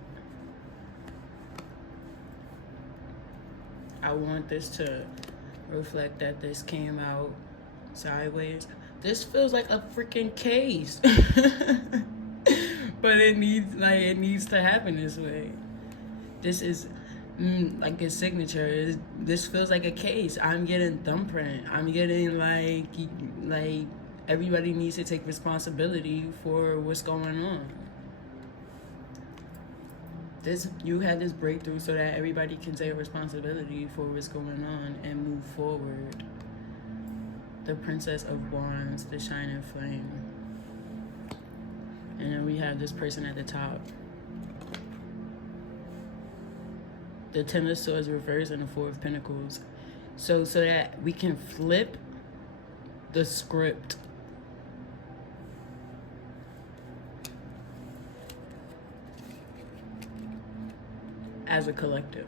I want this to reflect that this came out sideways. This feels like a freaking case. But it needs to happen this way. This is like a signature. This feels like a case. I'm getting thumbprint. I'm getting like everybody needs to take responsibility for what's going on. You had this breakthrough so that everybody can take responsibility for what's going on and move forward. The Princess of Wands, the shining flame. And then we have this person at the top. The Ten of Swords reversed and the Four of Pentacles. So that we can flip the script. As a collective.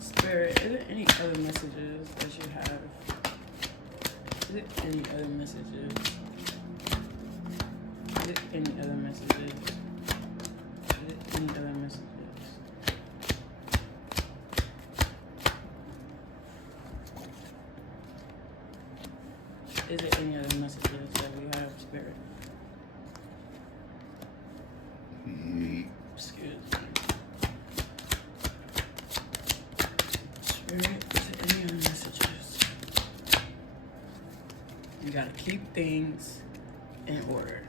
Spirit, is there any other messages that you have? Is there any other messages? Is there any other messages? Is there any other messages? Is there any other messages that we have, Spirit? Excuse me. Spirit, is there any other messages? You gotta keep things in order.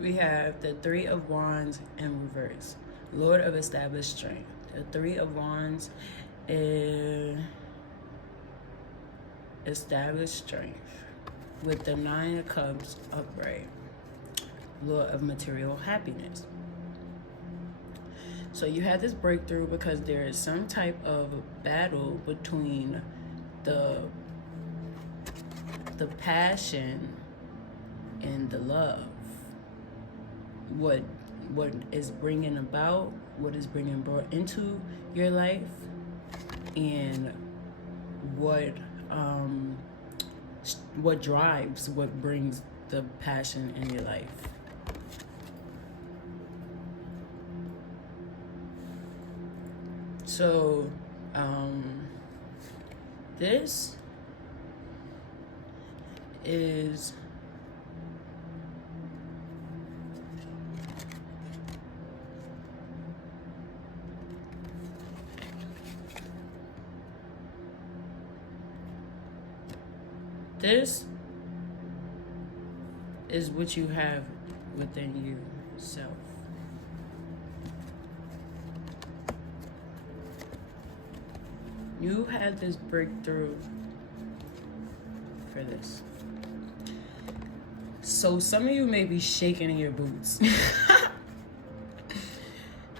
We have the Three of Wands in reverse. Lord of established strength. The Three of Wands is established strength. With the Nine of Cups upright. Lord of material happiness. So you had this breakthrough because there is some type of battle between the passion and the love. What is bringing about, what is bringing brought into your life, and what drives, what brings the passion in your life. So this is what you have within yourself. You had this breakthrough for this. So some of you may be shaking in your boots.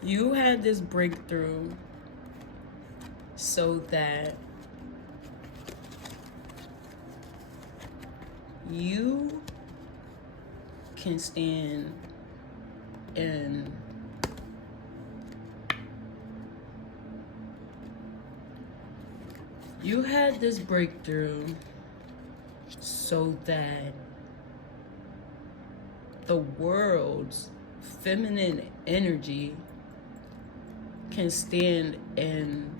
You had this breakthrough so that you can stand in you had this breakthrough so that the world's feminine energy can stand in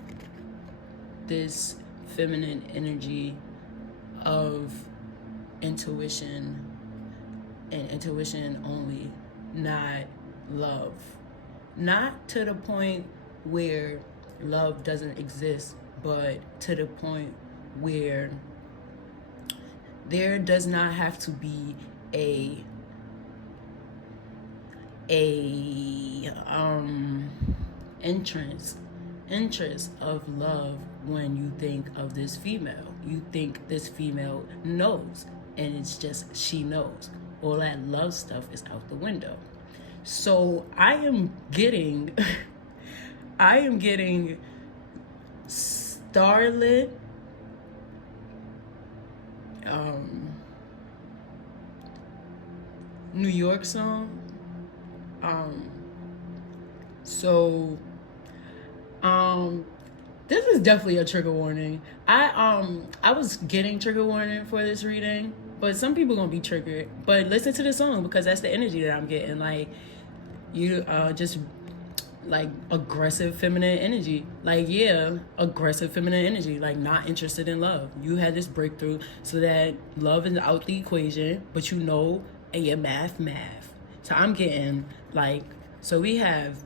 this feminine energy of intuition and intuition only, not love. Not to the point where love doesn't exist, but to the point where there does not have to be a interest of love. When you think of this female, you think this female knows, and it's just she knows. All that love stuff is out the window. So I am getting starlit, New York song. This is definitely a trigger warning. I was getting trigger warning for this reading, but some people gonna be triggered. But listen to the song, because that's the energy that I'm getting. Like, you just like aggressive feminine energy. Like, yeah, aggressive feminine energy. Like, not interested in love. You had this breakthrough so that love is out the equation, but you know, and your math. So I'm getting like, so we have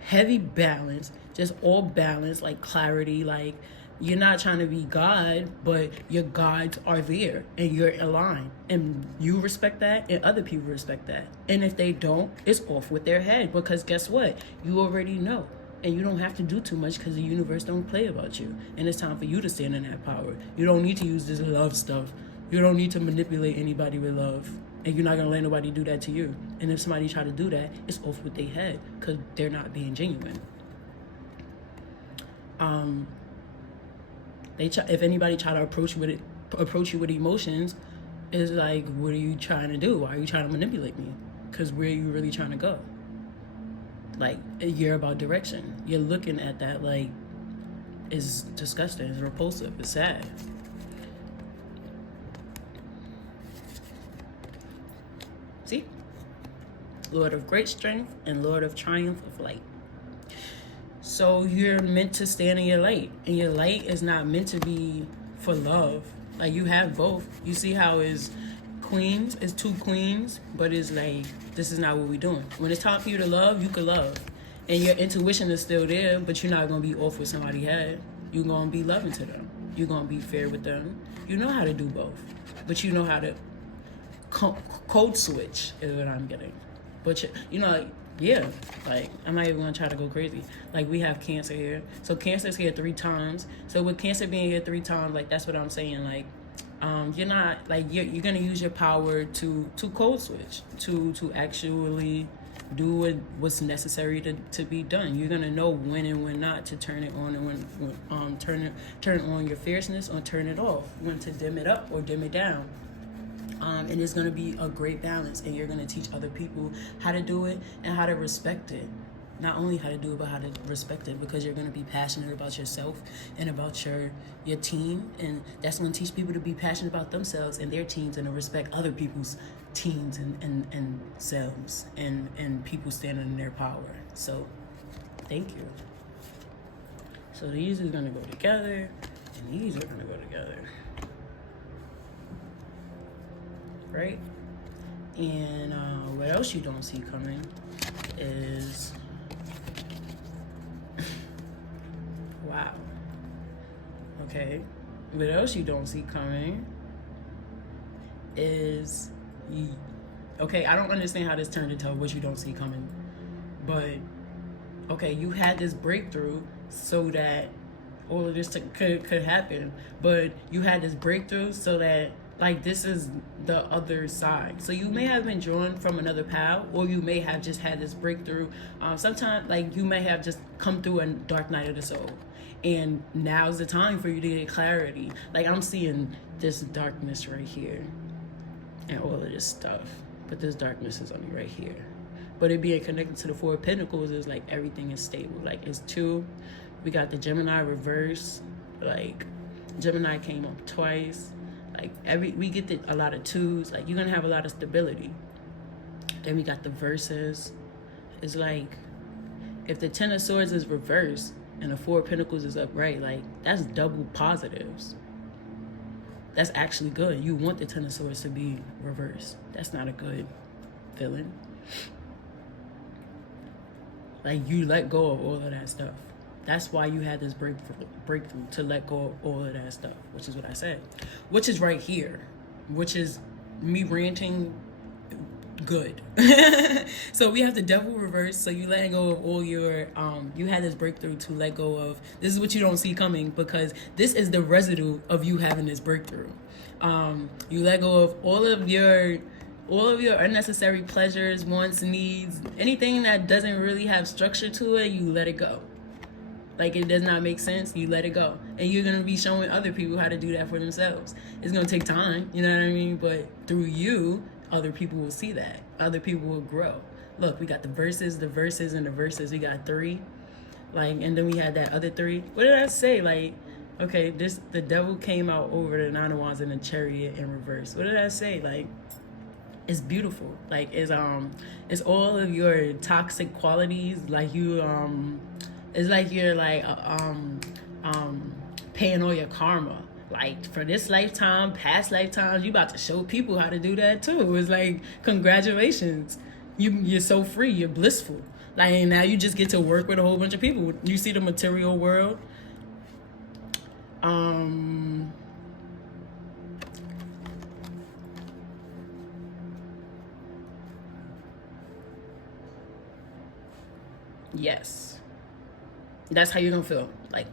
heavy balance, just all balance, like clarity. Like, you're not trying to be God, but your gods are there and you're aligned, and you respect that and other people respect that. And if they don't, it's off with their head, because guess what? You already know, and you don't have to do too much, because the universe don't play about you, and it's time for you to stand in that power. You don't need to use this love stuff. You don't need to manipulate anybody with love, and you're not gonna let nobody do that to you. And if somebody try to do that, it's off with their head, because they're not being genuine. If anybody try to approach you with emotions, it's like, what are you trying to do? Why are you trying to manipulate me? Because where are you really trying to go? Like, you're about direction. You're looking at that like, it's disgusting, it's repulsive, it's sad. See? Lord of great strength and Lord of triumph of light. So you're meant to stand in your light, and your light is not meant to be for love. Like, you have both. You see how it's queens, it's two queens, but it's like, this is not what we're doing. When it's time for you to love, you can love. And your intuition is still there, but you're not going to be off with somebody's head. You're going to be loving to them. You're going to be fair with them. You know how to do both, but you know how to code switch is what I'm getting. But you know, like, yeah, like, I'm not even gonna try to go crazy. Like, we have Cancer here, so Cancer's here 3 times. So with Cancer being here 3 times, like, that's what I'm saying. Like, you're not like, you're gonna use your power to code switch, to actually do what's necessary to be done. You're gonna know when and when not to turn it on, and when turn on your fierceness or turn it off, when to dim it up or dim it down. And it's going to be a great balance, and you're going to teach other people how to do it and how to respect it. Not only how to do it, but how to respect it, because you're going to be passionate about yourself and about your team, and that's going to teach people to be passionate about themselves and their teams, and to respect other people's teams and selves, and people standing in their power. So thank you. So these are going to go together, and these are going to go together. Right? And what else you don't see coming is wow. Okay. What else you don't see coming is okay, I don't understand how this turned into what you don't see coming. But okay, you had this breakthrough so that all of this could happen. But you had this breakthrough so that, like, this is the other side. So you may have been drawn from another path, or you may have just had this breakthrough. Sometimes, like, you may have just come through a dark night of the soul, and now's the time for you to get clarity. Like, I'm seeing this darkness right here and all of this stuff, but this darkness is only right here. But it being connected to the 4 of Pentacles is like everything is stable. Like, it's 2. We got the Gemini reverse. Like, Gemini came up twice. Like, we get a lot of 2s. Like, you're gonna have a lot of stability. Then we got the verses. It's like, if the 10 of Swords is reversed and the 4 of Pentacles is upright, like, that's double positives. That's actually good. You want the Ten of Swords to be reversed. That's not a good feeling. Like, you let go of all of that stuff. That's why you had this breakthrough to let go of all of that stuff, which is what I said. Which is right here. Which is me ranting good. So we have the Devil reverse. So you letting go of all your you had this breakthrough to let go of. This is what you don't see coming, because this is the residue of you having this breakthrough. You let go of all of your unnecessary pleasures, wants, needs, anything that doesn't really have structure to it. You let it go. Like, it does not make sense, you let it go. And you're going to be showing other people how to do that for themselves. It's going to take time, you know what I mean? But through you, other people will see that. Other people will grow. Look, we got the verses, and the verses. We got 3. Like, and then we had that other 3. What did I say? Like, okay, the Devil came out over the 9 of Wands and the Chariot in reverse. What did I say? Like, it's beautiful. Like, it's all of your toxic qualities. Like, you, it's like you're like paying all your karma. Like, for this lifetime, past lifetimes, you about to show people how to do that too. It's like, congratulations. You're so free, you're blissful. Like, and now you just get to work with a whole bunch of people. You see the material world. Yes. That's how you're gonna feel. Like,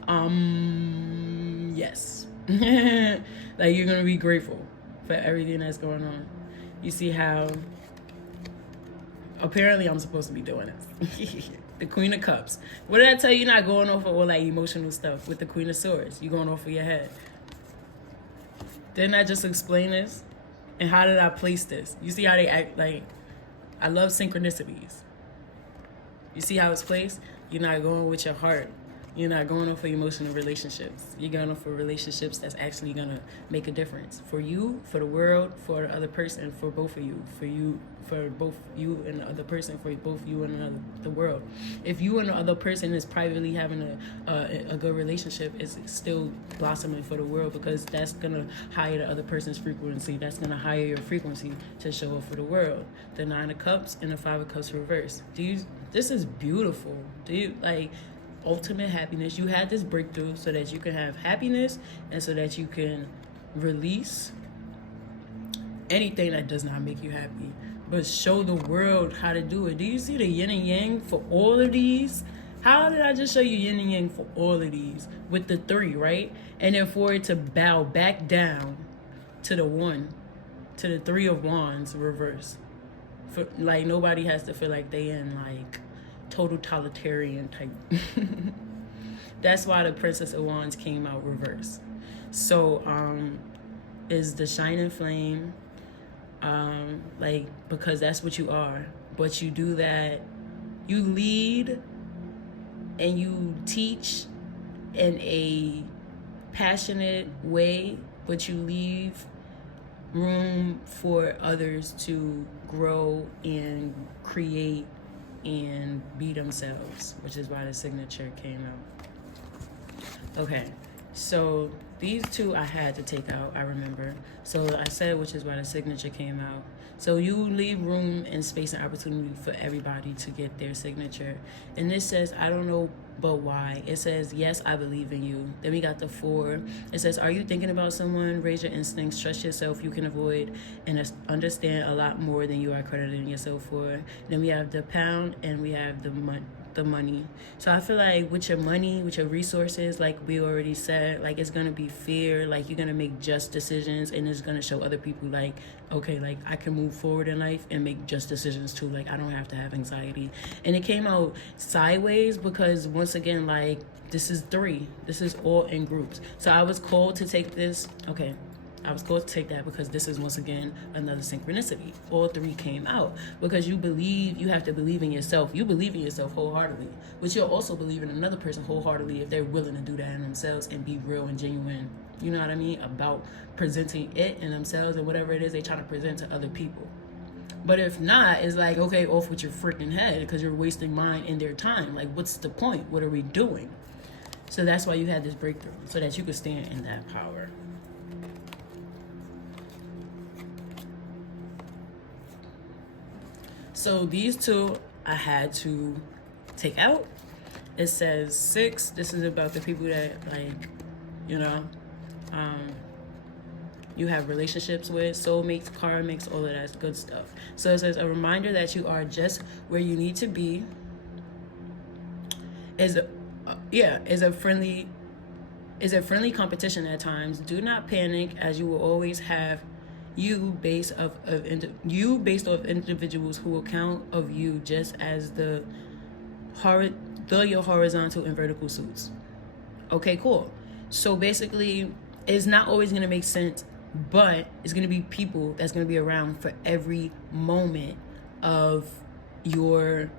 yes. Like, you're gonna be grateful for everything that's going on. You see how apparently I'm supposed to be doing this. The Queen of Cups. What did I tell you? You're not going off of all that emotional stuff with the Queen of Swords. You're going off of your head. Didn't I just explain this? And how did I place this? You see how they act? Like, I love synchronicities. You see how it's placed? You're not going with your heart. You're not going off for emotional relationships. You're going off for relationships that's actually going to make a difference. For you, for the world, for the other person, for both of you. For both you and the other person, for both you and the world. If you and the other person is privately having a good relationship, it's still blossoming for the world, because that's going to higher the other person's frequency. That's going to higher your frequency to show up for the world. The 9 of Cups and the 5 of Cups reverse. This is beautiful. Like, ultimate happiness. You had this breakthrough so that you can have happiness and so that you can release anything that does not make you happy, but show the world how to do it. Do you see the yin and yang for all of these? How did I just show you yin and yang for all of these with the 3, right? And then for it to bow back down to the 1, to the 3 of Wands reverse. For, like, nobody has to feel like they in like totalitarian type. That's why the Princess of Wands came out reverse. So is the shining flame, like, because that's what you are. But you do that, you lead and you teach in a passionate way, but you leave room for others to grow and create and be themselves, which is why the signature came out. Okay, so these 2 I had to take out, I remember. So I said, which is why the signature came out. So you leave room and space and opportunity for everybody to get their signature. And this says, I don't know, but why? It says, yes, I believe in you. Then we got the 4. It says, are you thinking about someone? Raise your instincts, trust yourself. You can avoid and understand a lot more than you are crediting yourself for. Then we have the pound, and we have the money. So I feel like with your money, with your resources, like we already said, like, it's gonna be fair. Like, you're gonna make just decisions, and it's gonna show other people, like, okay, like, I can move forward in life and make just decisions too. Like, I don't have to have anxiety. And it came out sideways because, once again, like, this is 3. This is all in groups. So I was called to take this. Okay, I was called to take that because this is, once again, another synchronicity. All 3 came out because you have to believe in yourself. You believe in yourself wholeheartedly, but you'll also believe in another person wholeheartedly if they're willing to do that in themselves and be real and genuine, you know what I mean, about presenting it in themselves and whatever it is they try to present to other people. But if not, it's like, okay, off with your freaking head, because you're wasting mine and their time. Like, what's the point? What are we doing? So that's why you had this breakthrough, so that you could stand in that power. So these two I had to take out. It says 6. This is about the people that, like, you know, you have relationships with, soulmates, karmics, all of that good stuff. So it says a reminder that you are just where you need to be. Is a friendly competition at times. Do not panic, as you will always have you based off individuals who will count of you just as your horizontal and vertical suits. Okay, cool. So basically, it's not always going to make sense, but it's going to be people that's going to be around for every moment of your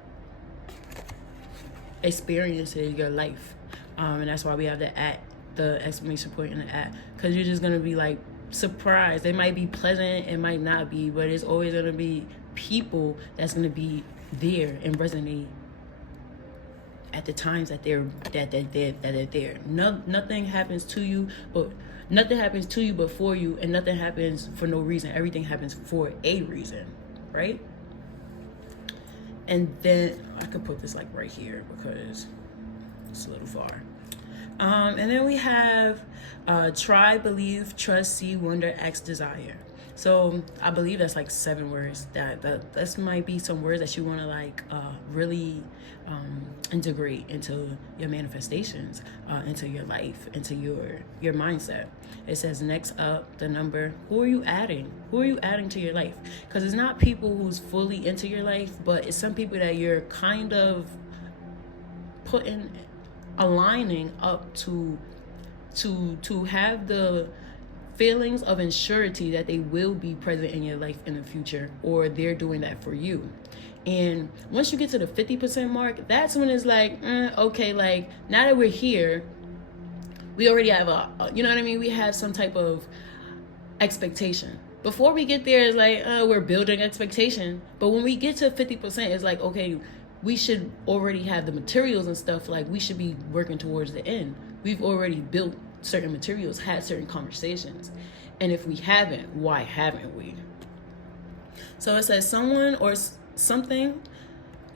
experience in your life. And that's why we have the exclamation point in the at, because you're just going to be like surprised. It might be pleasant, it might not be, but it's always going to be people that's going to be there and resonate at the times that they're there. Nothing happens to you but for you, and nothing happens for no reason. Everything happens for a reason, right? And then I could put this like right here because it's a little far. And then we have try, believe, trust, see, wonder, act, desire. So I believe that's like 7 words. That might be some words that you want to like really integrate into your manifestations, into your life, into your mindset. It says next up the number. Who are you adding? Who are you adding to your life? Because it's not people who's fully into your life, but it's some people that you're kind of aligning up to have the feelings of insurity that they will be present in your life in the future, or they're doing that for you. And once you get to the 50% mark, that's when it's like, okay, like now that we're here, we already have you know what I mean? We have some type of expectation. Before we get there, it's like, we're building expectation. But when we get to 50%, it's like, okay, we should already have the materials and stuff. Like, we should be working towards the end. We've already built certain materials, had certain conversations. And if we haven't, why haven't we? So it says someone or something,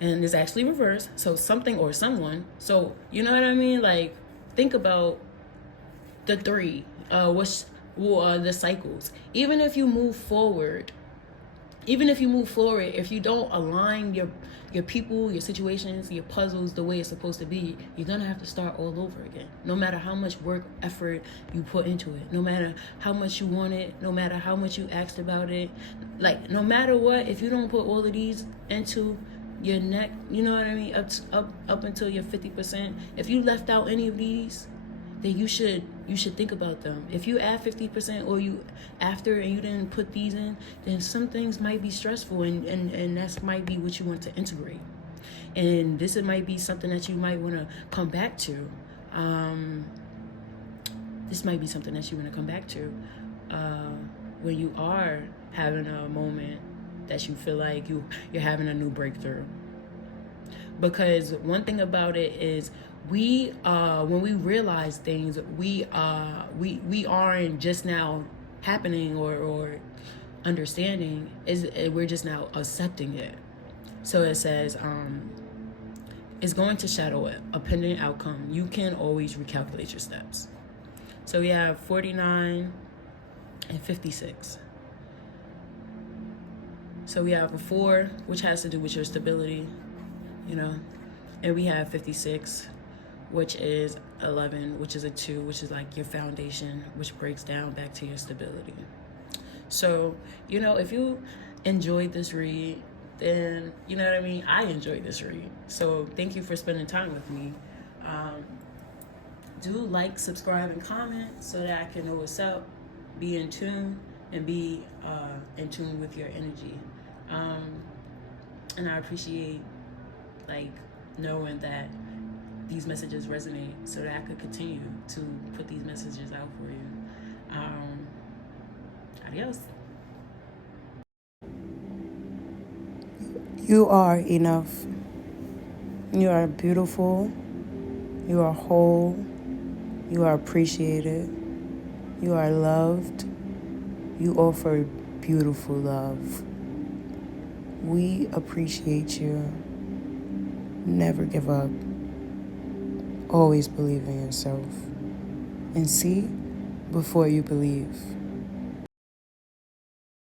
and it's actually reversed. So something or someone. So you know what I mean? Like, think about the 3, the cycles. Even if you move forward, if you don't align your people, your situations, your puzzles the way it's supposed to be, you're gonna have to start all over again. No matter how much work, effort you put into it, no matter how much you want it, no matter how much you asked about it, like no matter what, if you don't put all of these into your neck, you know what I mean, up until your 50%, if you left out any of these, then you should think about them. If you add 50% or you after and you didn't put these in, then some things might be stressful, and that might be what you want to integrate. And this might be something that you might want to come back to. This might be something that you want to come back to when you are having a moment that you feel like you're having a new breakthrough. Because one thing about it is, when we realize things, we aren't just now happening or understanding, we're just now accepting it. So it says it's going to shadow it, a pending outcome. You can always recalculate your steps. So we have 49 and 56. So we have a 4, which has to do with your stability, you know, and we have 56, which is 11, which is a 2, which is like your foundation, which breaks down back to your stability. So, you know, if you enjoyed this read, then, you know what I mean, I enjoyed this read. So thank you for spending time with me. Do like, subscribe, and comment so that I can know what's up, be in tune, and be in tune with your energy. And I appreciate, like, knowing that these messages resonate so that I could continue to put these messages out for you. Adios. You are enough. You are beautiful. You are whole. You are appreciated. You are loved. You offer beautiful love. We appreciate you. Never give up. Always believe in yourself. And see before you believe.